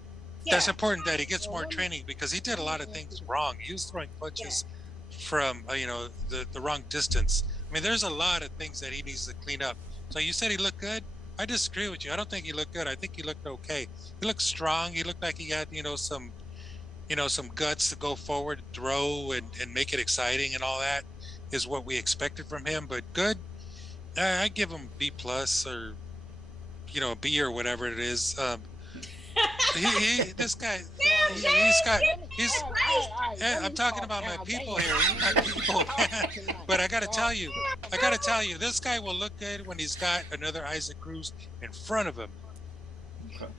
Yeah. That's important that he gets more training, because he did a lot of things wrong. He was throwing punches from the wrong distance. I mean, there's a lot of things that he needs to clean up. So you said he looked good. I disagree with you. I don't think he looked good. I think he looked okay. He looked strong. He looked like he had some guts to go forward, throw, and make it exciting, and all that is what we expected from him. But good, I give him B plus, or B or whatever it is. This guy, I'm talking about my people here. My people. But I gotta tell you, this guy will look good when he's got another Isaac Cruz in front of him.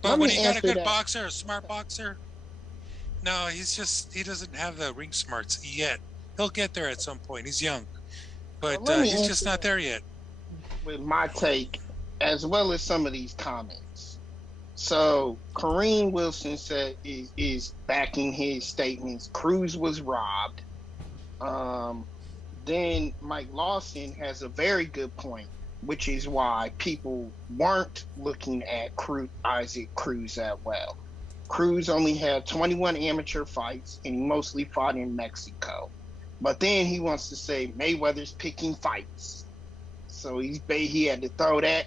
But when he got a good boxer, a smart boxer, no, he doesn't have the ring smarts yet. He'll get there at some point. He's young, but he's just not there yet. With my take, as well as some of these comments. So Kareem Wilson said is backing his statements. Cruz was robbed. Then Mike Lawson has a very good point, which is why people weren't looking at Isaac Cruz that well. Cruz only had 21 amateur fights, and he mostly fought in Mexico. But then he wants to say Mayweather's picking fights. So he had to throw that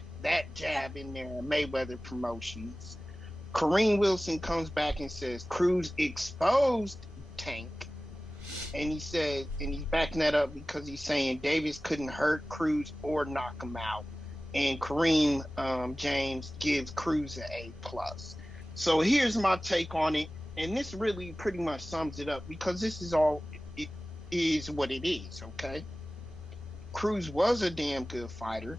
jab in there, Mayweather Promotions. Kareem Wilson comes back and says Cruz exposed Tank, and he said, and he's backing that up because he's saying Davis couldn't hurt Cruz or knock him out, and Kareem James gives Cruz an A plus. So here's my take on it, and this really pretty much sums it up, because this is all it is what it is. Okay, Cruz was a damn good fighter.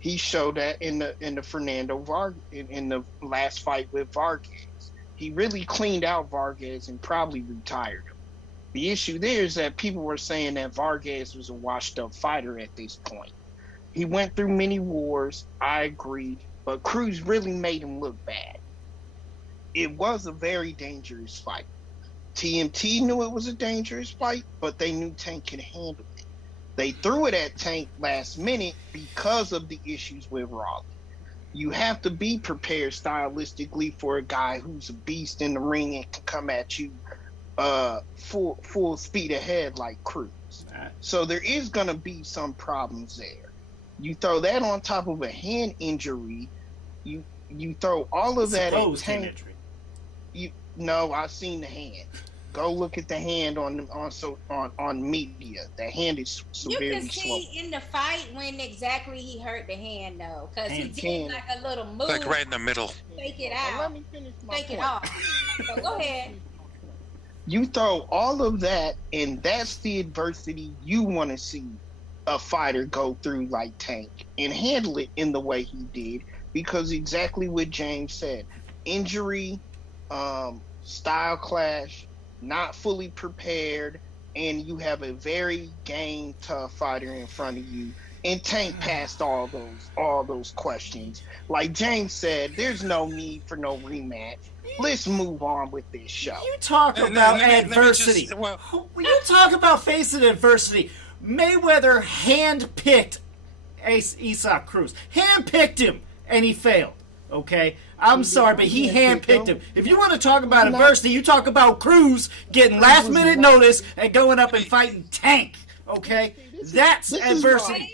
He showed that in the Fernando Vargas in the last fight with Vargas. He really cleaned out Vargas and probably retired him. The issue there is that people were saying that Vargas was a washed-up fighter at this point. He went through many wars, I agree, but Cruz really made him look bad. It was a very dangerous fight. TMT knew it was a dangerous fight, but they knew Tank could handle it. They threw it at Tank last minute because of the issues with Raleigh. You have to be prepared stylistically for a guy who's a beast in the ring and can come at you full speed ahead like Cruz. So there is going to be some problems there. You throw that on top of a hand injury, you throw all of that at Tank. No, I've seen the hand. Go look at the hand on media. The hand is severely slow. You can see in the fight when exactly he hurt the hand, though, because he did like a little move, like right in the middle. Take it out. Let me finish my point. Take it off. So go ahead. You throw all of that, and that's the adversity you want to see a fighter go through like Tank, and handle it in the way he did, because exactly what James said: injury, style clash, not fully prepared, and you have a very game tough fighter in front of you And Tank passed all those questions. Like James said, there's no need for no rematch. Let's move on with this show. You talk about adversity. Well, When you talk about facing adversity, Mayweather handpicked Isaac Cruz. Handpicked him, and he failed. Okay? I'm sorry, but he handpicked him. If you want to talk about adversity, you talk about Cruz getting last-minute notice and going up and fighting Tank. Okay? That's adversity.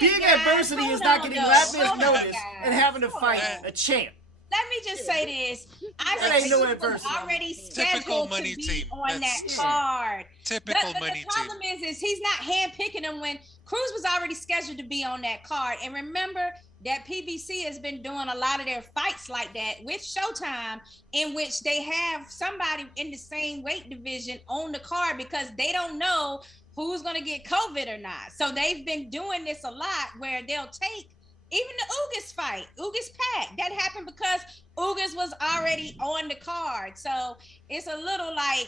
Big adversity is not getting last-minute notice and having to fight a champ. Let me just say this. ain't no Isaac was adversity. already Typical scheduled to money be team. on that That's card. typical But money the problem team. is he's not handpicking them when Cruz was already scheduled to be on that card. And remember that PBC has been doing a lot of their fights like that with Showtime, in which they have somebody in the same weight division on the card because they don't know who's going to get COVID or not. So they've been doing this a lot where they'll take even the Ugas fight, Ugas Pack, that happened because Ugas was already on the card. So it's a little like,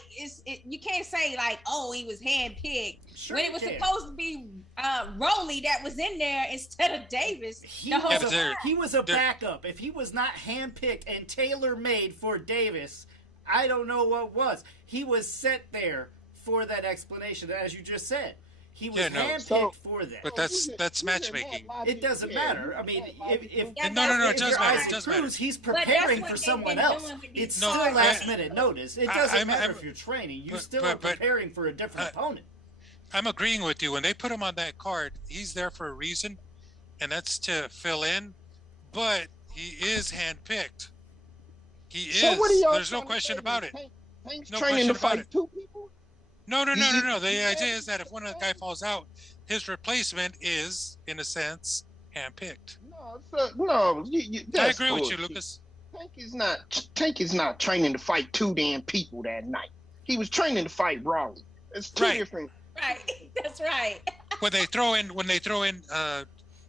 you can't say like, oh, he was handpicked. Sure when you it was can. supposed to be Rolly that was in there instead of Davis. He The whole was, but a, time. he was a backup. If he was not handpicked and tailor-made for Davis, I don't know what was. He was set there for that explanation, as you just said. He was handpicked for that. But that's matchmaking. It doesn't matter. I mean, if No, it does you're matter. Isaac It does Cruz, matter. he's But that's preparing what for they've someone been else. doing with It's these still cards. last minute notice. It doesn't matter I'm- if you're training. You but- still but- are but- preparing for a different opponent. I'm agreeing with you. When they put him on that card, he's there for a reason, and that's to fill in. But he is handpicked. He is. So what are y'all There's no trying to question say? about it. Tank's No training question to about fight it. two people? No. The idea is that if one of the guy falls out, his replacement is, in a sense, handpicked. No. I That's agree with you, bullshit. Lucas. Tank is not training to fight two damn people that night. He was training to fight Raleigh. It's two Right. different. Right. That's right. When they throw in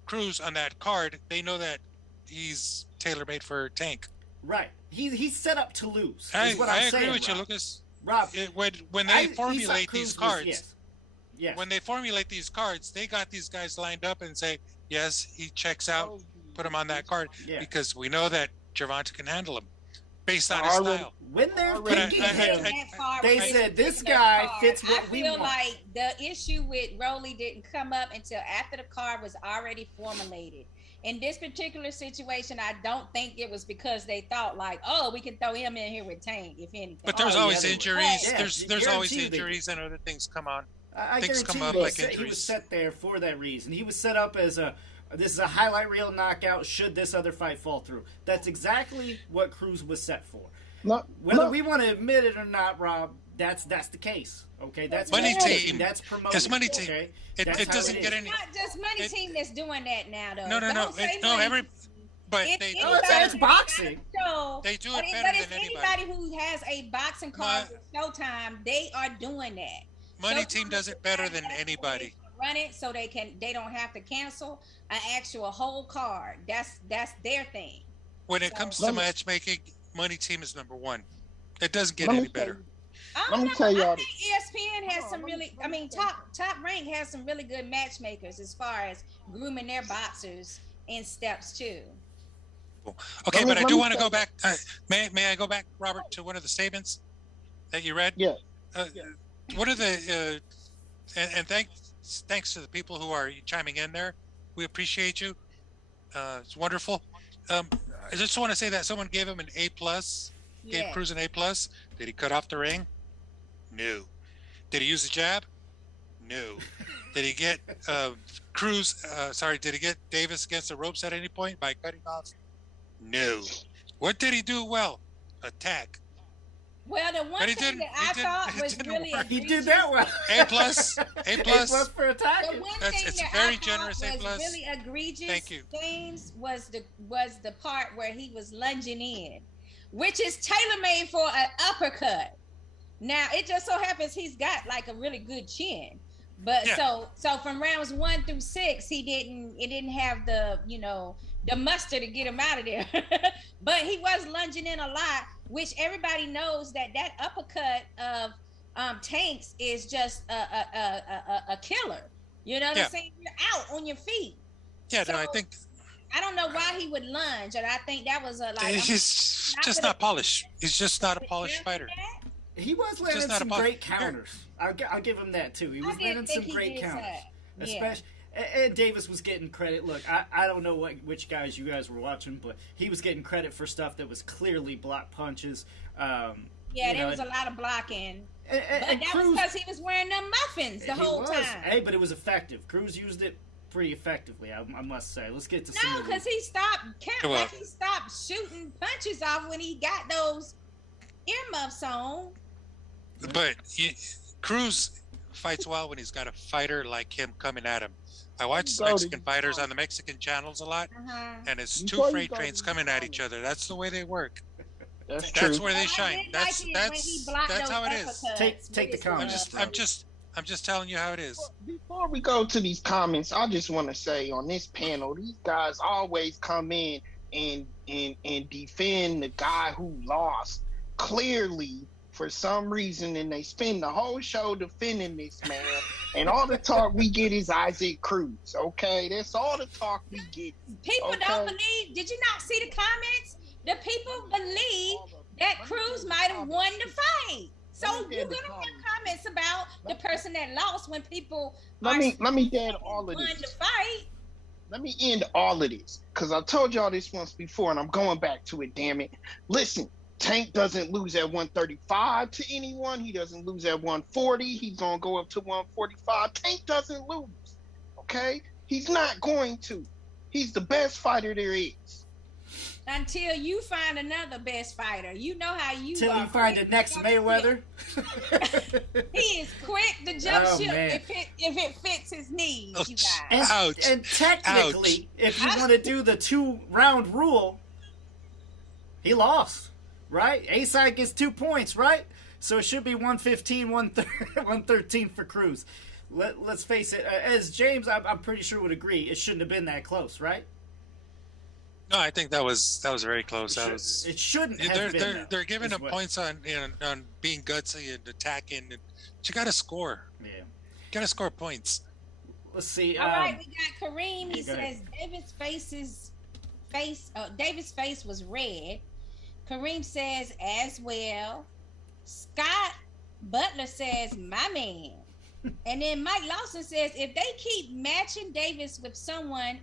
Cruz on that card, they know that he's tailor-made for Tank. Right. He's set up to lose. I Is what I'm agree saying, with you, Rob. Lucas. Rob, When they formulate Isaac Cruz these was- cards, yes. when they formulate these cards, they got these guys lined up and say, yes, he checks out, put him on that card, Yeah. because we know that Gervonta can handle him based on his Already- style. When they're But I- picking I- him, They said, "This guy fits what I we feel want." like the issue with Rolly didn't come up until after the card was already formulated. In this particular situation, I don't think it was because they thought like, oh, we can throw him in here with Tank, if anything. But there's Oh, always yeah, injuries. yeah, there's always guaranteed they injuries and other things come on. I Things guarantee come you up he like was set- he injuries. was set there for that reason. He was set up as this is a highlight reel knockout should this other fight fall through. That's exactly what Cruz was set for. Whether we want to admit it or not, Rob, that's the case. Okay, that's Money promotion, team. That's promotion. It's money team. Okay? It That's how doesn't it get is. any. Not just money team that's doing that now, though. No. Don't say No, money team. but If they do anybody it better. It's boxing. show- They do it but better but if than anybody. anybody who has a boxing card with Showtime, they are doing that. Money Showtime team does it better than anybody. Run it so they don't have to cancel an actual whole card. That's their thing. When it comes to Let me- matchmaking, money team is number one. It doesn't get Let me any tell better. you- I Let me don't tell know. I y'all think ESPN has some really, I mean, top rank has some really good matchmakers as far as grooming their boxers in steps too. Okay, but I let do me want to tell go back. May I go back, Robert, to one of the statements that you read? Yeah. One of the and thanks to the people who are chiming in there. We appreciate you. It's wonderful. I just want to say that someone gave him an A+. Gave Yeah. Cruz an A+. Did he cut off the ring? No. Did he use the jab? No. Did he get did he get Davis against the ropes at any point by cutting off? No. What did he do well? Attack. Well, the one But he thing didn't- that I it didn't- thought it was didn't really work. He did that well. A+. A+. A plus for The attacking. one That's- thing it's that very I thought generous, A+. was really egregious, Thank you. James, was the part where he was lunging in, which is tailor made for an uppercut. Now it just so happens he's got like a really good chin, but Yeah. so from rounds 1 through 6, it didn't have the the muster to get him out of there, but he was lunging in a lot, which everybody knows that uppercut of Tanks is just a killer. You know what Yeah. I'm saying? You're out on your feet. Yeah, So, no, I think I don't know why he would lunge, and I think that was he's just not polished. He's just not a polished fighter. He was Just landing not some a pol- great counters. I'll give him that too. He was landing some great counters. Especially, and Davis was getting credit. Look, I don't know which guys you guys were watching, but he was getting credit for stuff that was clearly block punches. There was a lot of blocking. But that Cruz, was because he was wearing them muffins the whole time. Hey, but it was effective. Cruz used it pretty effectively, I must say. Let's get to No, because he stopped he stopped shooting punches off when he got those earmuffs on. But Cruz fights well when he's got a fighter like him coming at him. I watch Mexican fighters on the Mexican channels a lot, and it's two freight trains coming at each other. That's the way they work. That's true. That's where they shine. That's how it is. Take the comments. I'm just telling you how it is. Before we go to these comments, I just want to say on this panel, these guys always come in and defend the guy who lost clearly for some reason, and they spend the whole show defending this man. And all the talk we get is Isaac Cruz. Okay, that's all the talk we get. People don't believe. Did you not see the comments? The people believe that Cruz might have won the fight. So you're gonna have comments about the person that lost when people let me end all of won this. the fight. Let me end all of this because I told y'all this once before, and I'm going back to it. Damn it! Listen, Tank doesn't lose at 135 to anyone. He doesn't lose at 140. He's gonna go up to 145. Tank doesn't lose. Okay, he's not going to. He's the best fighter there is. Until you find another best fighter. You know how you Till you find the next Mayweather. He is quick to jump ship if it fits his needs, you guys. And technically, if you want to do the 2-round rule, he lost, right? A-side gets 2 points, right? So it should be 115, 113 for Cruz. Let's face it, as James, I'm pretty sure would agree, it shouldn't have been that close, right? No, I think that was very close. It shouldn't have been. They're giving him points on being gutsy and attacking, but you got to score. Yeah, got to score points. Let's see. All right, we got Kareem. He says Davis' face was red. Kareem says as well. Scott Butler says my man, and then Mike Lawson says if they keep matching Davis with someone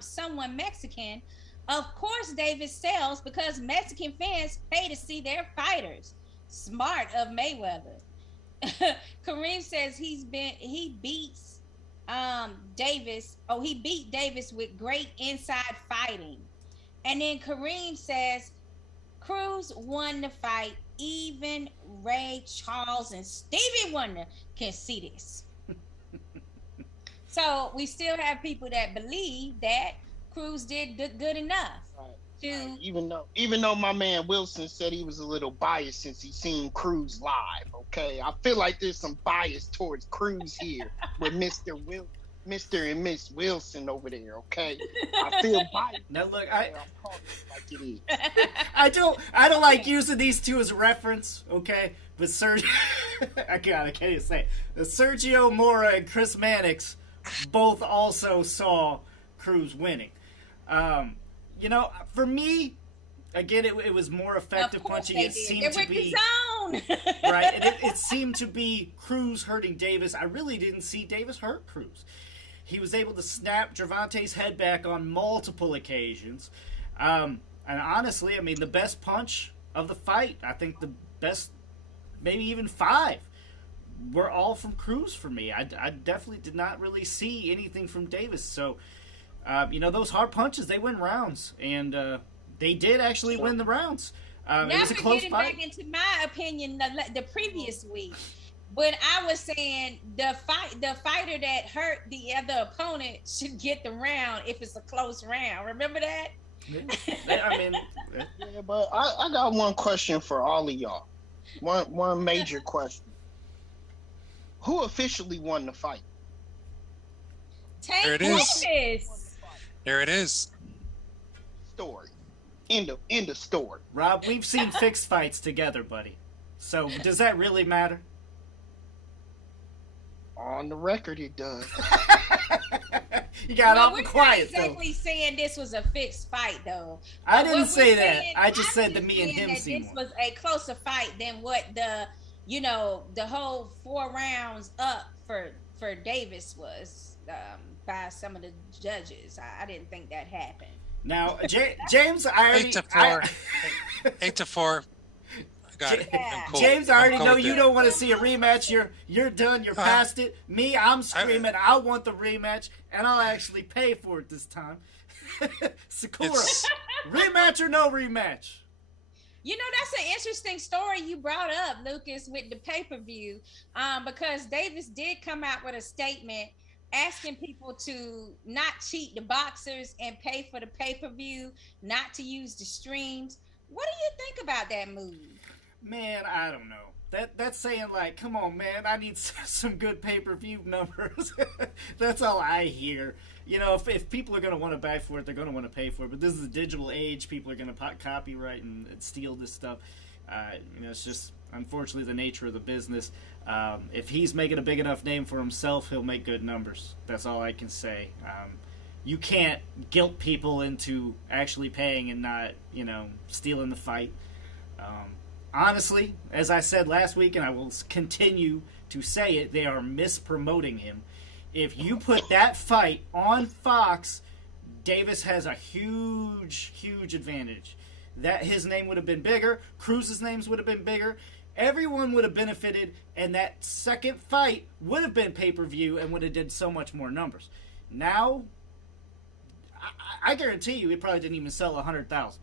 someone Mexican, of course Davis sells because Mexican fans pay to see their fighters. Smart of Mayweather. Kareem says he beats Davis. Oh, he beat Davis with great inside fighting. And then Kareem says Cruz won the fight. Even Ray Charles and Stevie Wonder can see this. So we still have people that believe that Cruz did good enough. Right. Even though my man Wilson said he was a little biased since he seen Cruz live. Okay, I feel like there's some bias towards Cruz here with Mr. and Miss Wilson over there. Okay, I feel biased. Now look, I'm calling it like it is. I don't like using these two as a reference. Okay, but I can't even say it. Sergio Mora and Chris Mannix both also saw Cruz winning. For me, again, it was more effective punching. It seemed to be right, and it seemed to be Cruz hurting Davis. I really didn't see Davis hurt Cruz. He was able to snap Gervonta's head back on multiple occasions. And honestly, I mean, the best punch of the fight, I think the best, maybe even 5, were all from Cruz for me. I definitely did not really see anything from Davis. So, those hard punches, they win rounds. And they did actually win the rounds. It was a close fight. Back into my opinion, the previous week, when I was saying the fighter that hurt the other opponent should get the round if it's a close round. Remember that? Yeah. Yeah, but I got one question for all of y'all. One major question. Who officially won the fight? Tank Davis. There it is. Story. End of story. Rob, we've seen fixed fights together, buddy. So does that really matter? On the record, it does. You got awful we're quiet, not exactly saying this was a fixed fight, though. I didn't say that. I just said that me and him seen this was a closer fight than what the whole 4 rounds up for Davis was by some of the judges. I didn't think that happened. Now, James, I already 8-4. 8-4. Got it. Yeah. Cool. James, I already cool know with you that. don't want to see a rematch. You're done. You're past it. Me, I'm screaming. I want the rematch, and I'll actually pay for it this time. Sakura, rematch or no rematch? You know, that's an interesting story you brought up, Lucas, with the pay-per-view, because Davis did come out with a statement asking people to not cheat the boxers and pay for the pay-per-view, not to use the streams. What do you think about that move? Man, I don't know. That's saying, like, come on, man, I need some good pay-per-view numbers. That's all I hear. You know, if people are going to want to buy for it, they're going to want to pay for it. But this is a digital age. People are going to copyright and steal this stuff. It's just, unfortunately, the nature of the business. If he's making a big enough name for himself, he'll make good numbers. That's all I can say. You can't guilt people into actually paying and not, stealing the fight. Honestly, as I said last week, and I will continue to say it, they are mispromoting him. If you put that fight on Fox, Davis has a huge, huge advantage. That his name would have been bigger. Cruz's names would have been bigger. Everyone would have benefited, and that second fight would have been pay-per-view and would have did so much more numbers. Now, I guarantee you, it probably didn't even sell 100,000.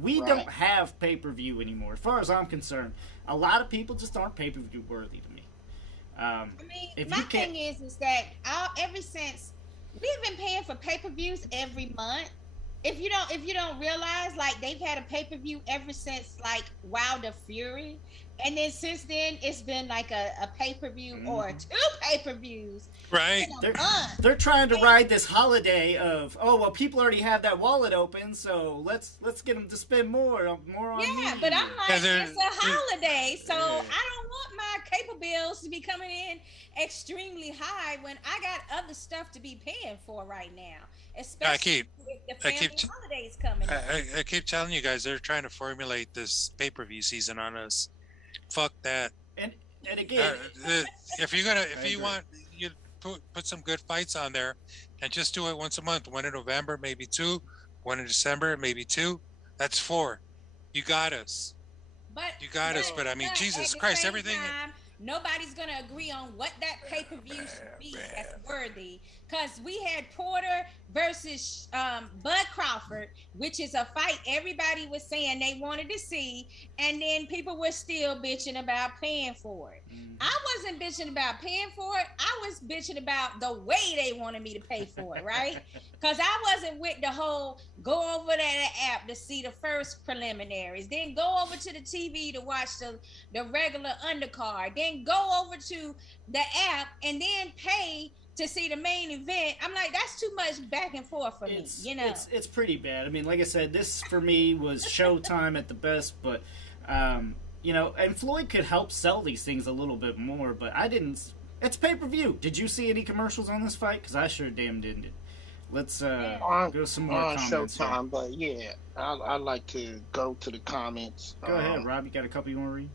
We don't have pay-per-view anymore, as far as I'm concerned. A lot of people just aren't pay-per-view worthy to me. My thing is that ever since we've been paying for pay-per-views every month. If you don't realize, like, they've had a pay-per-view ever since, like, Wilder Fury, and then since then it's been like a pay-per-view or 2 pay-per-views. Right. They're trying to ride this holiday of, people already have that wallet open, so let's get them to spend more on me. But I'm like, it's a holiday, so I don't want my cable bills to be coming in extremely high when I got other stuff to be paying for right now. Especially with the family holidays coming up. I keep telling you guys, they're trying to formulate this pay-per-view season on us. Fuck that. And again, if you want, you put some good fights on there, and just do it once a month. 1 in November, maybe 2. 1 in December, maybe 2. That's 4. You got us. But I mean, Jesus Christ, everything. Nobody's gonna agree on what that pay-per-view should be that's worthy. Because we had Porter versus Bud Crawford, which is a fight everybody was saying they wanted to see, and then people were still bitching about paying for it. I wasn't bitching about paying for it. I was bitching about the way they wanted me to pay for it, right? Because I wasn't with the whole go over to the app to see the first preliminaries, then go over to the TV to watch the regular undercard, then go over to the app and then pay to see the main event. I'm like, that's too much back and forth for me, It's pretty bad. I mean, like I said, this for me was Showtime at the best, but and Floyd could help sell these things a little bit more, but I didn't. It's pay-per-view. Did you see any commercials on this fight? Because I sure damn didn't. Let's go some more on comments. Showtime, but yeah, I'd like to go to the comments. Go ahead, Rob. You got a couple you want to read?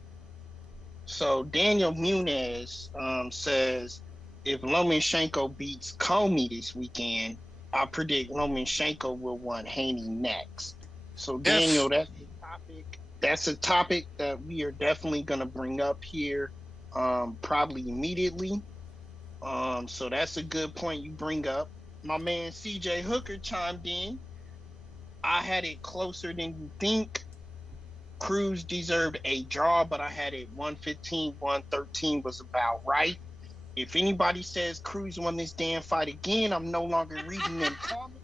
So Daniel Munez says, if Lomachenko beats Commey this weekend, I predict Lomachenko will want Haney next. So Daniel, that's a topic that we are definitely going to bring up here, probably immediately. So that's a good point you bring up. My man CJ Hooker chimed in. I had it closer than you think. Cruz deserved a draw, but I had it 115, 113 was about right. If anybody says Cruz won this damn fight again, I'm no longer reading them comments.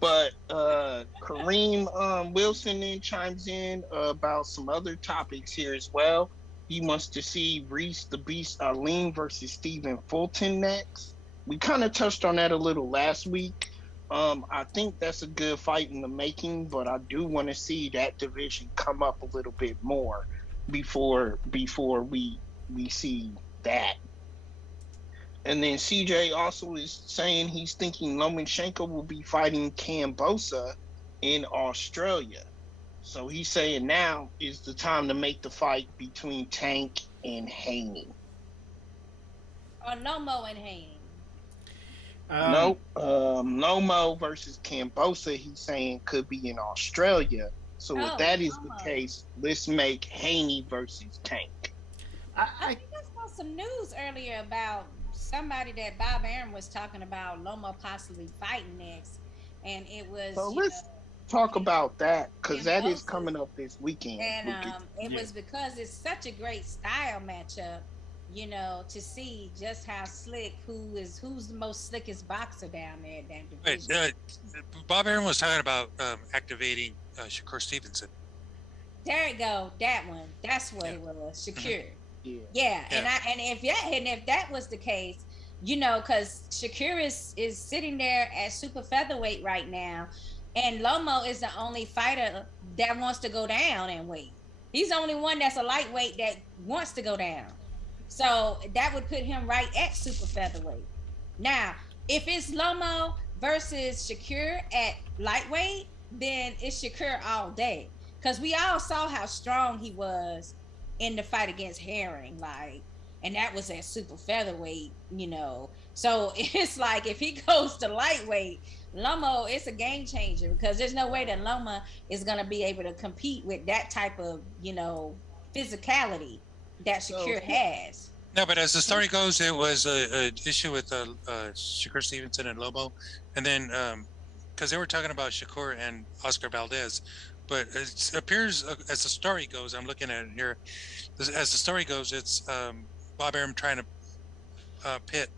But Kareem Wilson then chimes in about some other topics here as well. He wants to see Reese the Beast Arlene versus Stephen Fulton next. We kind of touched on that a little last week. I think that's a good fight in the making, but I do want to see that division come up a little bit more before we we see that. And then CJ also is saying he's thinking Lomachenko will be fighting Kambosa in Australia. So he's saying now is the time to make the fight between Tank and Haney. Or Lomo and Haney. Lomo versus Kambosa, he's saying could be in Australia. So if that is the case, let's make Haney versus Tank. I think I saw some news earlier about somebody that Bob Arum was talking about Lomo possibly fighting next, and it was. So let's talk about that because that is coming up this weekend. And it was because it's such a great style matchup. You know, to see just how slick who's the most slickest boxer down there in that division. Wait, Bob Arum was talking about activating Shakur Stevenson. There you go, that one. That's what it was, Shakur. Yeah. Yeah, and if that was the case, you know, because Shakur is sitting there at super featherweight right now, and Lomo is the only fighter that wants to go down and weight. He's the only one that's a lightweight that wants to go down. So that would put him right at super featherweight. Now, if it's Lomo versus Shakur at lightweight, then it's Shakur all day. Because we all saw how strong he was in the fight against Herring, and that was at super featherweight, you know. So it's like if he goes to lightweight, Lomo, it's a game changer because there's no way that Loma is going to be able to compete with that type of, you know, physicality that Shakur has. No, but as the story goes, it was an issue with Shakur Stevenson and Lomo, and then because they were talking about Shakur and Oscar Valdez, but it appears as the story goes, I'm looking at it here, as the story goes, it's Bob Arum trying to pit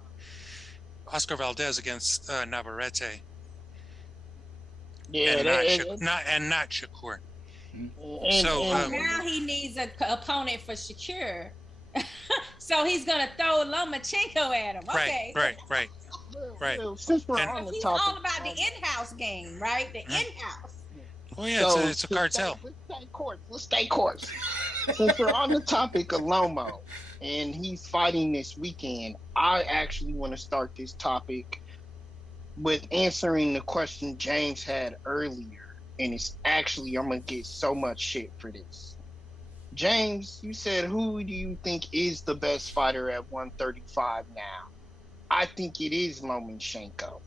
Oscar Valdez against Navarrete. Yeah, not Shakur. So now he needs an opponent for Shakur. So he's gonna throw Lomachenko at him. Okay. Right. Since we're on the he's topic, all about the in-house game, right? The in-house. Oh yeah, so it's a cartel. Let's stay course. Since we're on the topic of Lomo and he's fighting this weekend, I actually want to start this topic with answering the question James had earlier. And it's actually, I'm going to get so much shit for this. James, you said, who do you think is the best fighter at 135 now? I think it is Lomachenko.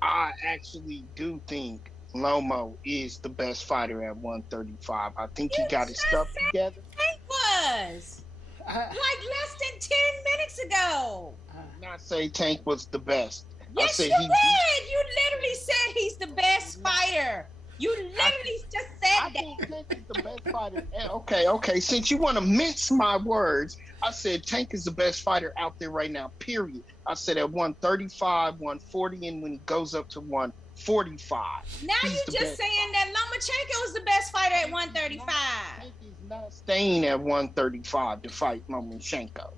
I actually do think Lomo is the best fighter at 135. I think he got his stuff together. Tank was like less than 10 minutes ago. I did not say Tank was the best. Yes, you did. You literally said he's the best fighter. You literally just said that. I think Tank is the best fighter. Okay. Since you want to mince my words, I said Tank is the best fighter out there right now, period. I said at 135, 140, and when he goes up to 145. Now you just saying that Lomachenko is the best fighter at 135. Tank is not staying at 135 to fight Lomachenko.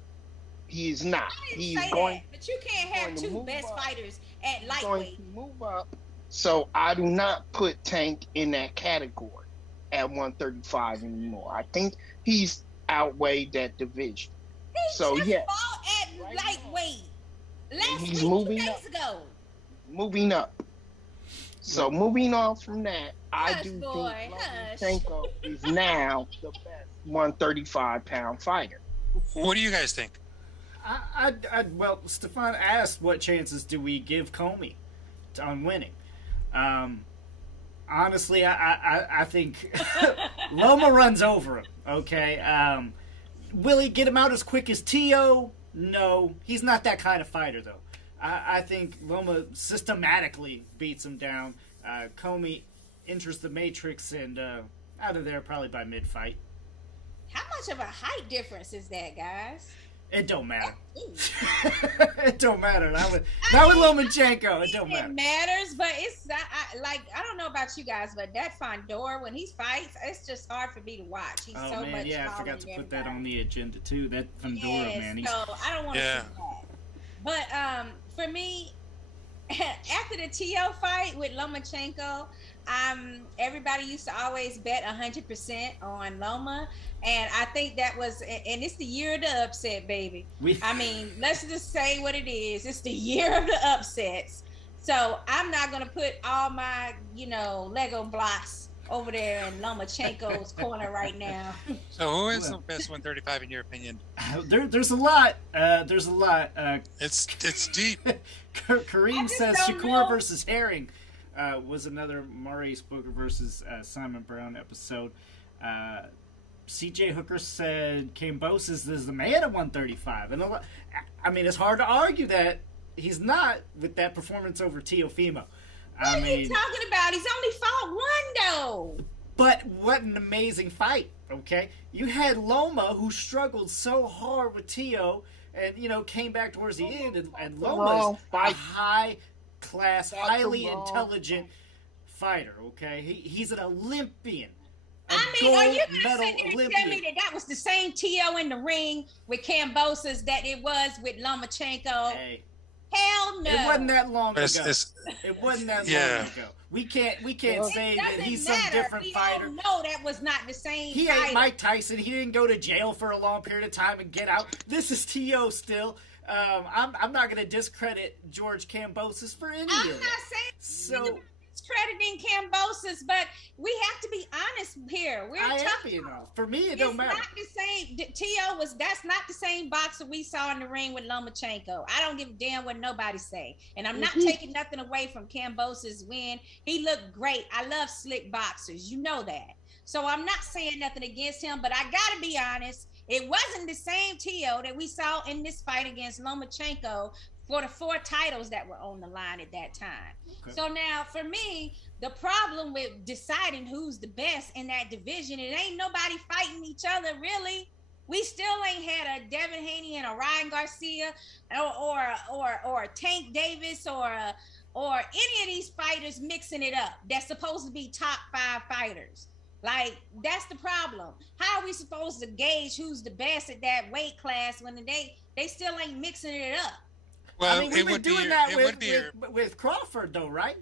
He is not. He's going. That, but you can't have two best fighters at lightweight. Going to move up. So I do not put Tank in that category at 135 anymore. I think he's outweighed that division. He just fought at lightweight last week, 2 days ago. Moving up. So moving on from that, I do think Lomachenko is now the best 135-pound fighter. What do you guys think? Well, Stefan asked what chances do we give Commey on winning. Honestly, I think Loma runs over him. Okay, will he get him out as quick as Tio? No, he's not that kind of fighter though. I think Loma systematically beats him down. Commey enters the matrix and out of there probably by mid-fight. How much of a height difference is that, guys? It don't matter. It don't matter. Not with Lomachenko. It don't matter. It matters, but it's I don't know about you guys, but that Fondor when he fights, it's just hard for me to watch. He's so much I forgot to put that on the agenda too. That Fondor man. So I don't want to see that. But for me, after the Tio fight with Lomachenko, Everybody used to always bet 100% on Loma, and I think that was, and it's the year of the upset, baby. I mean, let's just say what it is. It's the year of the upsets. So I'm not gonna put all my, Lego blocks over there in Lomachenko's corner right now. So who is the best 135 in your opinion? There's a lot. It's deep. Kareem says Shakur versus Herring was another Maurice Booker versus Simon Brown episode. CJ Hooker said Kambosos is the man at 135, and it's hard to argue that he's not with that performance over Teofimo. What are you talking about? He's only fought one, though. But what an amazing fight, okay? You had Loma, who struggled so hard with Teo, and, came back towards the end, and Loma's a high-class, highly intelligent fighter, okay? He's an Olympian. Are you going to sit there and tell me that was the same Teo in the ring with Kambosos that it was with Lomachenko? Hey. Hell no. It wasn't that long ago. It wasn't that long ago. We can't say that he's some different fighter. No, that was not the same. He ain't Mike Tyson. He didn't go to jail for a long period of time and get out. This is T.O. still. I'm not going to discredit George Kambosos for any of it. I'm not saying discrediting Kambosos, but we have to be honest here. For me, it don't matter. Not the same. That's not the same boxer we saw in the ring with Lomachenko. I don't give a damn what nobody say, and I'm not taking nothing away from Kambosos' win. He looked great. I love slick boxers. You know that. So I'm not saying nothing against him, but I gotta be honest. It wasn't the same Teo that we saw in this fight against Lomachenko for the 4 titles that were on the line at that time. Okay. So now, for me, the problem with deciding who's the best in that division, it ain't nobody fighting each other, really. We still ain't had a Devin Haney and a Ryan Garcia or Tank Davis or any of these fighters mixing it up. That's supposed to be top 5 fighters. Like, that's the problem. How are we supposed to gauge who's the best at that weight class when they still ain't mixing it up? Well, we've been doing that with Crawford, though, right?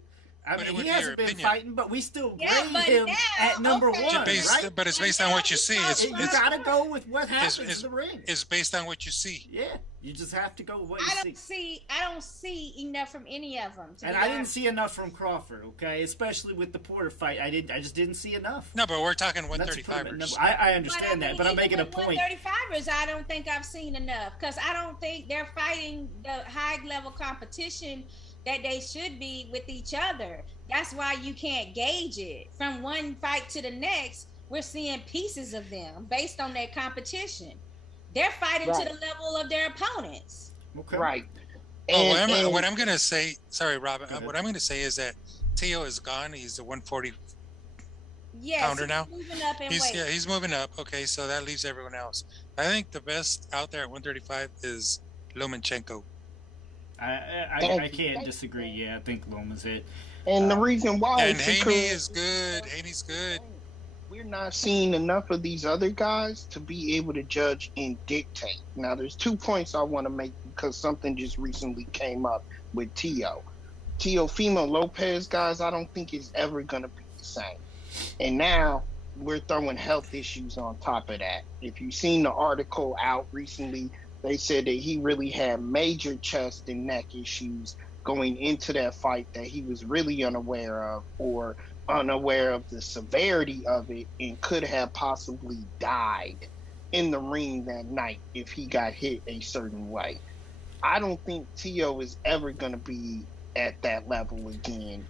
He hasn't been fighting, but we still grade him at number 1, right? But it's based on what you see. You got to go with what happens in the ring. It's based on what you see. Yeah, you just have to go with what you see. I don't see enough from any of them. And I didn't see enough from Crawford, okay? Especially with the Porter fight. I just didn't see enough. No, but we're talking 135ers. I understand that, but I'm making a point. 135ers, I don't think I've seen enough, because I don't think they're fighting the high-level competition that they should be with each other. That's why you can't gauge it. From one fight to the next, we're seeing pieces of them based on their competition. They're fighting to the level of their opponents. Okay. Right. What I'm going to say, sorry, Robin, what I'm going to say is that Teo is gone. He's a 140 pounder now. Moving up in weight. He's moving up. Okay, so that leaves everyone else. I think the best out there at 135 is Lomachenko. I can't disagree. Yeah, I think Loma's it. And the reason why is Haney is good. Haney's good. We're not seeing enough of these other guys to be able to judge and dictate. Now, there's 2 points I want to make because something just recently came up with Teofimo Lopez, guys, I don't think is ever going to be the same. And now we're throwing health issues on top of that. If you've seen the article out recently, they said that he really had major chest and neck issues going into that fight that he was really unaware of, or unaware of the severity of it, and could have possibly died in the ring that night if he got hit a certain way. I don't think Teo is ever going to be at that level again,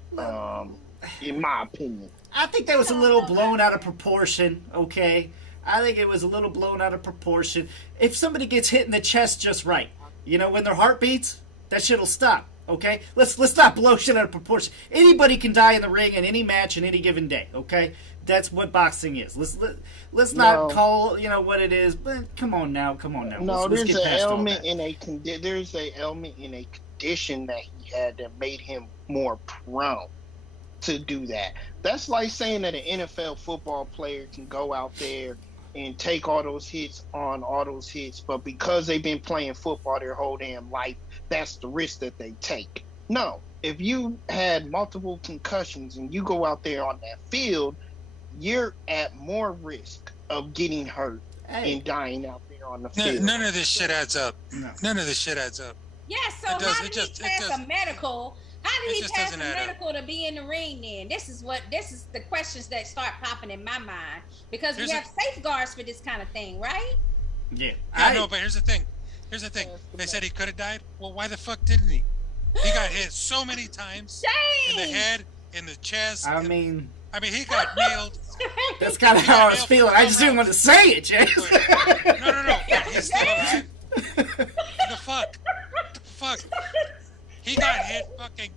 in my opinion. I think that was a little blown out of proportion, okay? I think it was a little blown out of proportion. If somebody gets hit in the chest just right, when their heart beats, that shit'll stop, okay? Let's not blow shit out of proportion. Anybody can die in the ring in any match in any given day, okay? That's what boxing is. Let's not call what it is, but come on now. No, there's an ailment in a condition that he had that made him more prone to do that. That's like saying that an NFL football player can go out there and take all those hits, but because they've been playing football their whole damn life, that's the risk that they take. No, if you had multiple concussions and you go out there on that field, you're at more risk of getting hurt and dying out there on the field. None of this shit adds up. No. None of this shit adds up. Yeah, so how did he pass a medical? How did he pass a medical to be in the ring then? This is the questions that start popping in my mind. Because we have safeguards for this kind of thing, right? Yeah. I know, but here's the thing. They said he could have died. Well, why the fuck didn't he? He got hit so many times in the head, in the chest. I mean, he got nailed. That's kind of how I was feeling. I just didn't want to say it, James. No. He's still alive. The fuck? He got hit fucking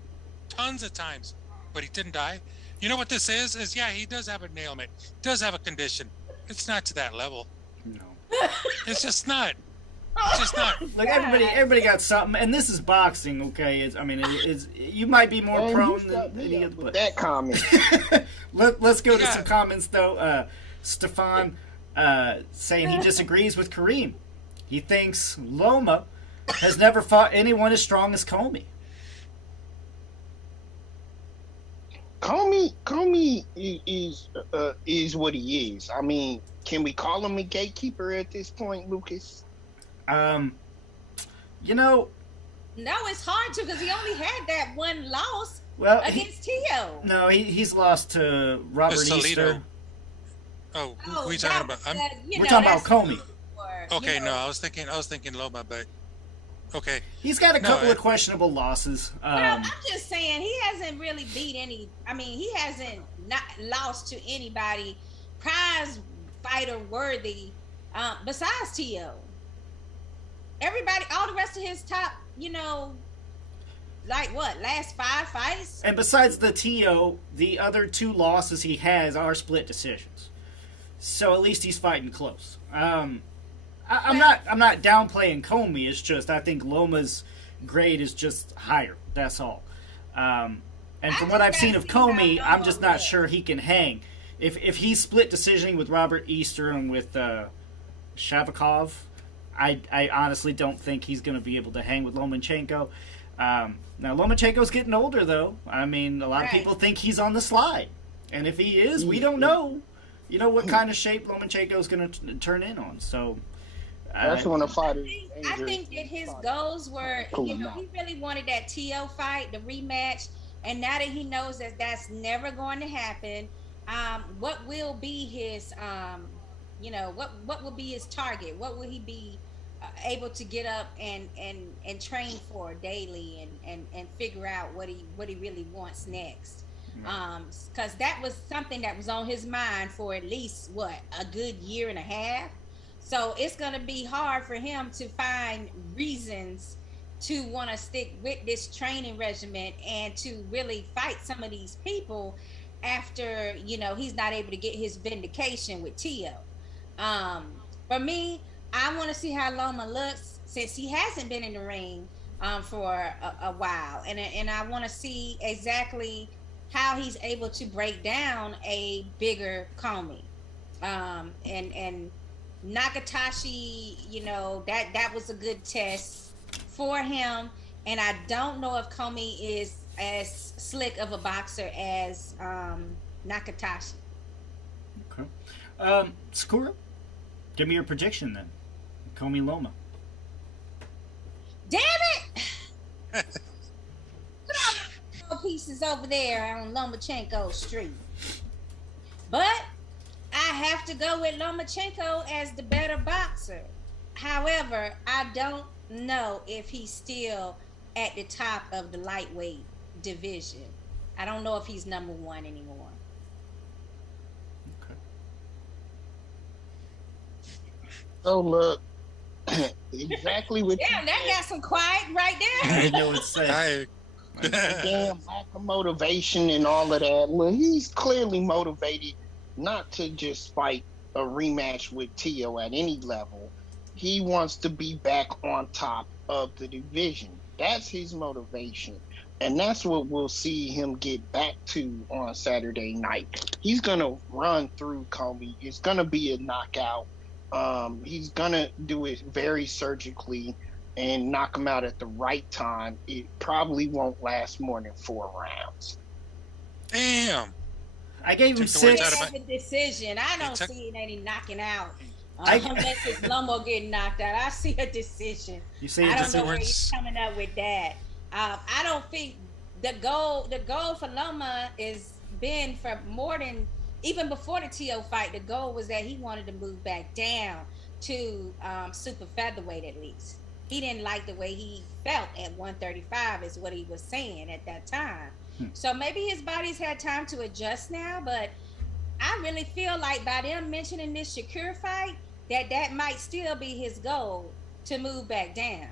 tons of times, but he didn't die. You know what this is? Yeah, he does have an ailment. He does have a condition. It's not to that level. No. It's just not. It's just not. Look, everybody got something, and this is boxing, okay? You might be more prone than any other. But that comment. Let's go to some comments though. Stefan saying he disagrees with Kareem. He thinks Loma has never fought anyone as strong as Commey. Commey is what he is. I mean, can we call him a gatekeeper at this point, Lucas? No, it's hard to because he only had that one loss against Tio. No, he's lost to Robert Easter. Oh, who are you talking about? We're talking about Commey. Okay, no, I was thinking Loma, but okay. He's got a couple of questionable losses. I'm just saying he hasn't really beat any. I mean, he hasn't not lost to anybody prize fighter worthy besides Tio. Everybody, all the rest of his top, last 5 fights? And besides the Tio, the other 2 losses he has are split decisions. So at least he's fighting close. I'm not downplaying Commey. It's just I think Loma's grade is just higher. That's all. And from what I've seen of Commey, I'm just not sure he can hang. If he's split decisioning with Robert Easter and with Shavakov, I honestly don't think he's going to be able to hang with Lomachenko. Now, Lomachenko's getting older, though. I mean, a lot of people think he's on the slide. And if he is, we don't know. You know what kind of shape Lomachenko's going to turn in on. So that's when a fighter. I think that his goals were, he really wanted that Tio fight, the rematch. And now that he knows that that's never going to happen, what will be his what will be his target? What will he be able to get up and train for daily and figure out what he really wants next? Because that was something that was on his mind for at least a good year and a half. So it's going to be hard for him to find reasons to want to stick with this training regimen and to really fight some of these people after he's not able to get his vindication with Tio. For me, I want to see how Loma looks since he hasn't been in the ring for a while, and I want to see exactly how he's able to break down a bigger Commey. And Nakatashi, that was a good test for him, and I don't know if Commey is as slick of a boxer as Nakatashi. Okay. Sakura, give me your prediction then. Commey Loma. Damn it! Put all the pieces over there on Lomachenko Street. But I have to go with Lomachenko as the better boxer. However, I don't know if he's still at the top of the lightweight division. I don't know if he's number 1 anymore. Okay. So look, exactly what. Damn, that got some quiet right there. I know it's safe. Damn, lack of motivation and all of that. Well, he's clearly motivated not to just fight a rematch with Tio at any level. He wants to be back on top of the division. That's his motivation. And that's what we'll see him get back to on Saturday night. He's going to run through Commey. It's going to be a knockout. He's going to do it very surgically. and knock him out at the right time, it probably won't last more than 4 rounds. Damn. I gave him Took the words 6. out of That's a decision. I don't took- see any knocking out. I- Unless it's Lomo getting knocked out, I see a decision. You say I a don't know where words- he's coming up with that. I don't think the goal for Loma is been for more than even before the TO fight. The goal was that he wanted to move back down to super featherweight at least. He didn't like the way he felt at 135 is what he was saying at that time. So maybe his body's had time to adjust now, but I really feel like by them mentioning this Shakur fight, that might still be his goal to move back down.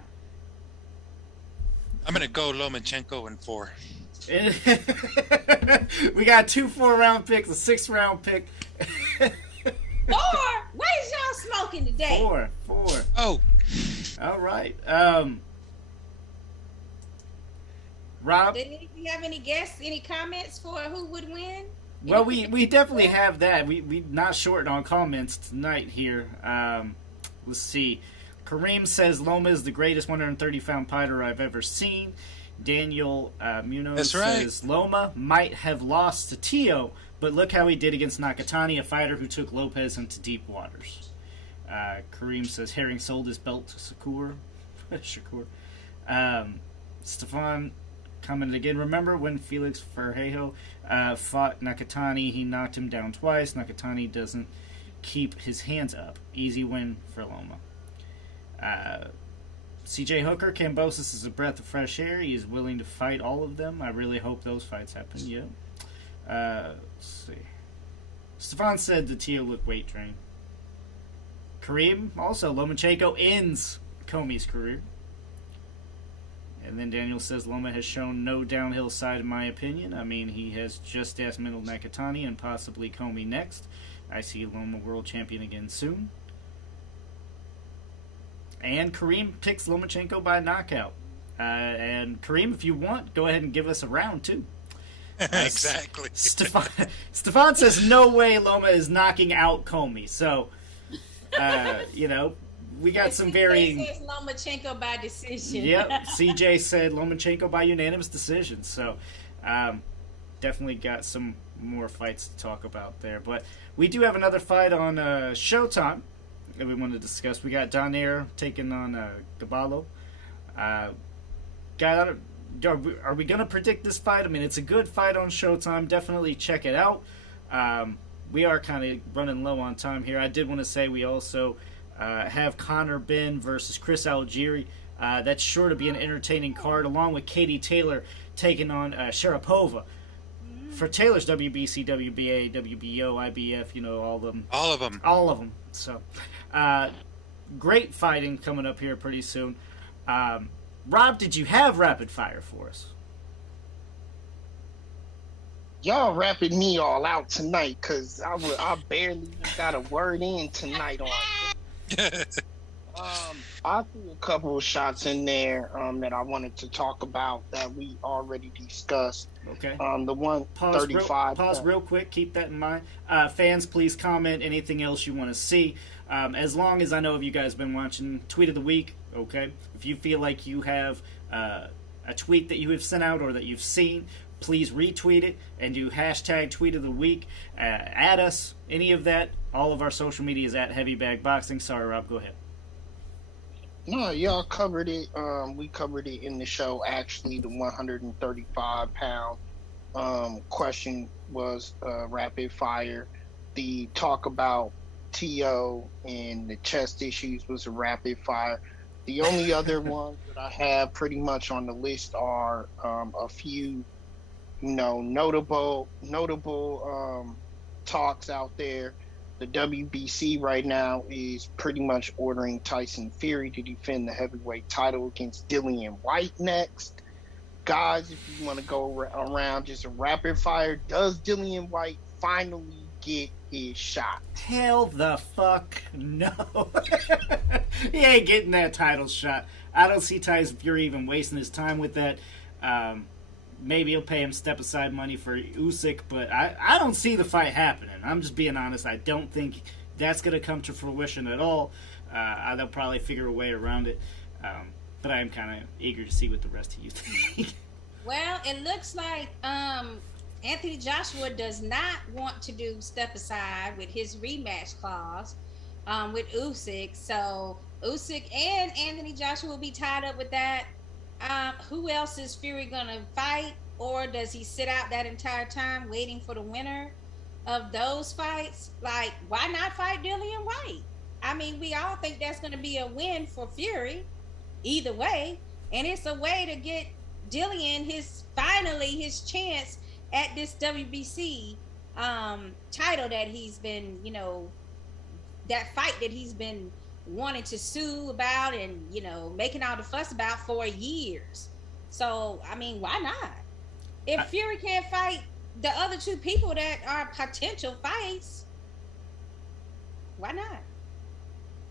I'm gonna go Lomachenko in 4. We got 2 4-round picks, a 6-round pick. 4? What is y'all smoking today? 4. Oh, All right. Rob? Did you have any guests, any comments for who would win? Well, we definitely have that. We not short on comments tonight here. Let's see. Kareem says Loma is the greatest 130-pound fighter I've ever seen. Daniel Munoz That's right. says Loma might have lost to Tio, but look how he did against Nakatani, a fighter who took Lopez into deep waters. Kareem says Herring sold his belt to Shakur. Stefan commented again, remember when Felix Verhejo fought Nakatani? He knocked him down twice. Nakatani doesn't keep his hands up. Easy win for Loma. CJ Hooker, Kambosos is a breath of fresh air. He is willing to fight all of them. I really hope those fights happen. Yeah. Let's see. Stefan said the Tio look weight train. Kareem, also, Lomachenko ends Commey's career. And then Daniel says Loma has shown no downhill side in my opinion. I mean, he has just middle Nakatani and possibly Commey next. I see Loma world champion again soon. And Kareem picks Lomachenko by knockout. And Kareem, if you want, go ahead and give us a round too. exactly. Stefan says no way Loma is knocking out Commey. So, we got some varying. CJ says Lomachenko by decision. Yep, CJ said Lomachenko by unanimous decision. So, definitely got some more fights to talk about there. But we do have another fight on Showtime that we want to discuss. We got Donaire taking on Gaballo. Are we going to predict this fight? I mean, it's a good fight on Showtime. Definitely check it out. We are kind of running low on time here. I did want to say we also have Conor Benn versus Chris Algieri. That's sure to be an entertaining card, along with Katie Taylor taking on Sharapova. For Taylor's WBC, WBA, WBO, IBF, all of them. All of them. All of them. So, great fighting coming up here pretty soon. Rob, did you have rapid fire for us? Y'all rapping me all out tonight because I barely got a word in tonight on it. I threw a couple of shots in there that I wanted to talk about that we already discussed. Okay. The 135. Pause real quick. Keep that in mind. Fans, please comment anything else you want to see. As long as I know if you guys have been watching Tweet of the Week, okay? If you feel like you have a tweet that you have sent out or that you've seen, please retweet it and do hashtag Tweet of the Week. Add us, any of that. All of our social media is at Heavy Bag Boxing. Sorry, Rob, go ahead. No, y'all covered it. We covered it in the show. Actually, the 135-pound question was rapid fire. The talk about TO and the chest issues was a rapid fire. The only other ones that I have pretty much on the list are a few, notable talks out there. The WBC right now is pretty much ordering Tyson Fury to defend the heavyweight title against Dillian White next. Guys, if you want to go around just a rapid fire, does Dillian White finally get his shot? Hell the fuck no. He ain't getting that title shot. I don't see Tyson Fury even wasting his time with that. Maybe he'll pay him step-aside money for Usyk, but I don't see the fight happening. I'm just being honest. I don't think that's going to come to fruition at all. They'll probably figure a way around it. but I am kind of eager to see what the rest of you think. Well, it looks like Anthony Joshua does not want to do step aside with his rematch clause with Usyk. So Usyk and Anthony Joshua will be tied up with that. Who else is Fury gonna fight, or does he sit out that entire time waiting for the winner of those fights? Like, why not fight Dillian White? I mean, we all think that's gonna be a win for Fury, either way, and it's a way to get Dillian his chance at this WBC title that he's been, that fight that he's been wanting to sue about and, making all the fuss about for years. So, I mean, why not? If Fury can't fight the other two people that are potential fights, why not?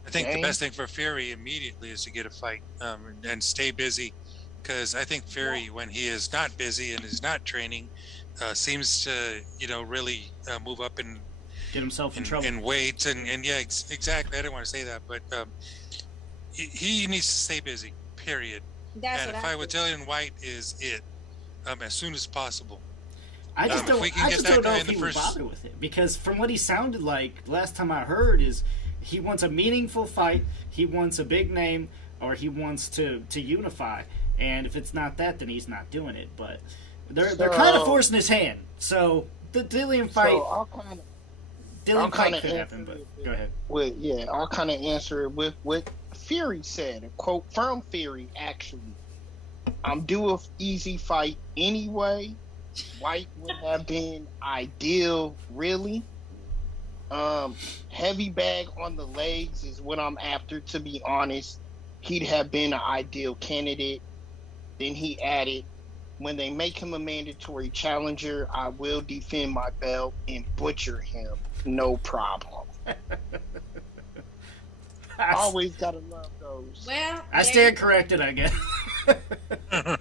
I think the best thing for Fury immediately is to get a fight and stay busy, because I think Fury, when he is not busy and is not training, seems to, really move up and get himself in trouble in weight and yeah, exactly. I didn't want to say that, but he needs to stay busy. Period. That's and a fight with Dillian White is it, as soon as possible. I just don't know if he would bother with it, because from what he sounded like last time I heard is he wants a meaningful fight, he wants a big name, or he wants to unify. And if it's not that, then he's not doing it. But they're kind of forcing his hand. So the Dillian fight, could happen. But go ahead. I'll kind of answer it with what Fury said. A quote from Fury, actually. I'm due an easy fight anyway. White would have been ideal, really. Heavy bag on the legs is what I'm after, to be honest. He'd have been an ideal candidate. Then he added, when they make him a mandatory challenger, I will defend my belt and butcher him. No problem. Always gotta love those. Well, I stand corrected, I guess. I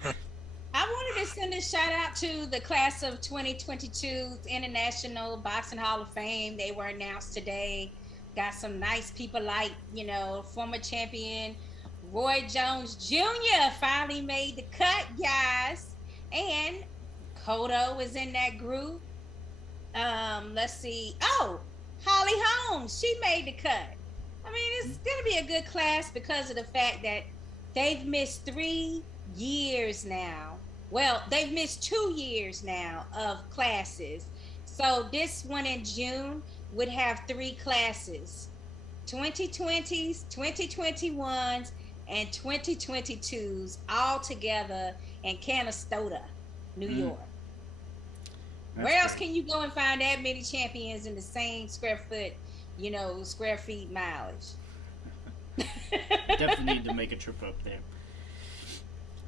wanted to send a shout out to the class of 2022's International Boxing Hall of Fame. They were announced today. Got some nice people like, former champion Roy Jones Jr. finally made the cut, guys. And Cotto is in that group. Let's see. Oh, Holly Holmes, she made the cut. I mean, it's going to be a good class because of the fact that they've missed 3 years now. Well, they've missed 2 years now of classes. So this one in June would have 3 classes. 2020s, 2021s, and 2022s all together in Canastota, New York. Where else can you go and find that many champions in the same square feet mileage? Definitely need to make a trip up there.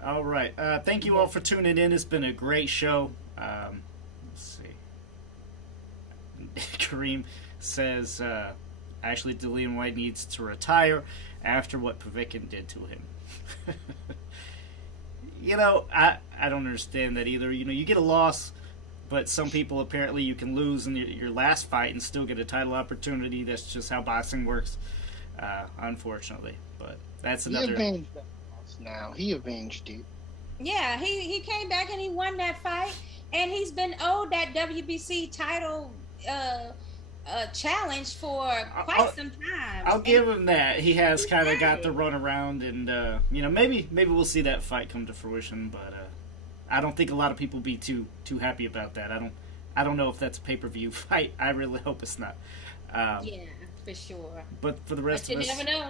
All right. Thank you all for tuning in. It's been a great show. Let's see. Kareem says, actually, Dillian White needs to retire after what Povetkin did to him. I don't understand that either. You get a loss, but some people apparently you can lose in your last fight and still get a title opportunity. That's just how boxing works, unfortunately. But that's another. He avenged that loss now. He avenged it. Yeah, he came back and he won that fight, and he's been owed that WBC title challenge for quite some time. I'll give him that. He has kind of got the run around, and maybe we'll see that fight come to fruition. But I don't think a lot of people be too happy about that. I don't know if that's a pay-per-view fight. I really hope it's not. Yeah, for sure. But for the rest of us, you never know.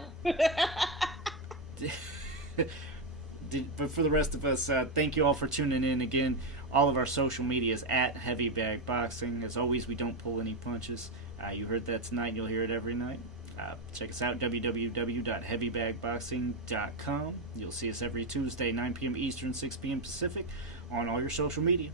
But for the rest of us, thank you all for tuning in again. All of our social media is at Heavy Bag Boxing. As always, we don't pull any punches. You heard that tonight. You'll hear it every night. Check us out, www.heavybagboxing.com. You'll see us every Tuesday, 9 p.m. Eastern, 6 p.m. Pacific, on all your social media.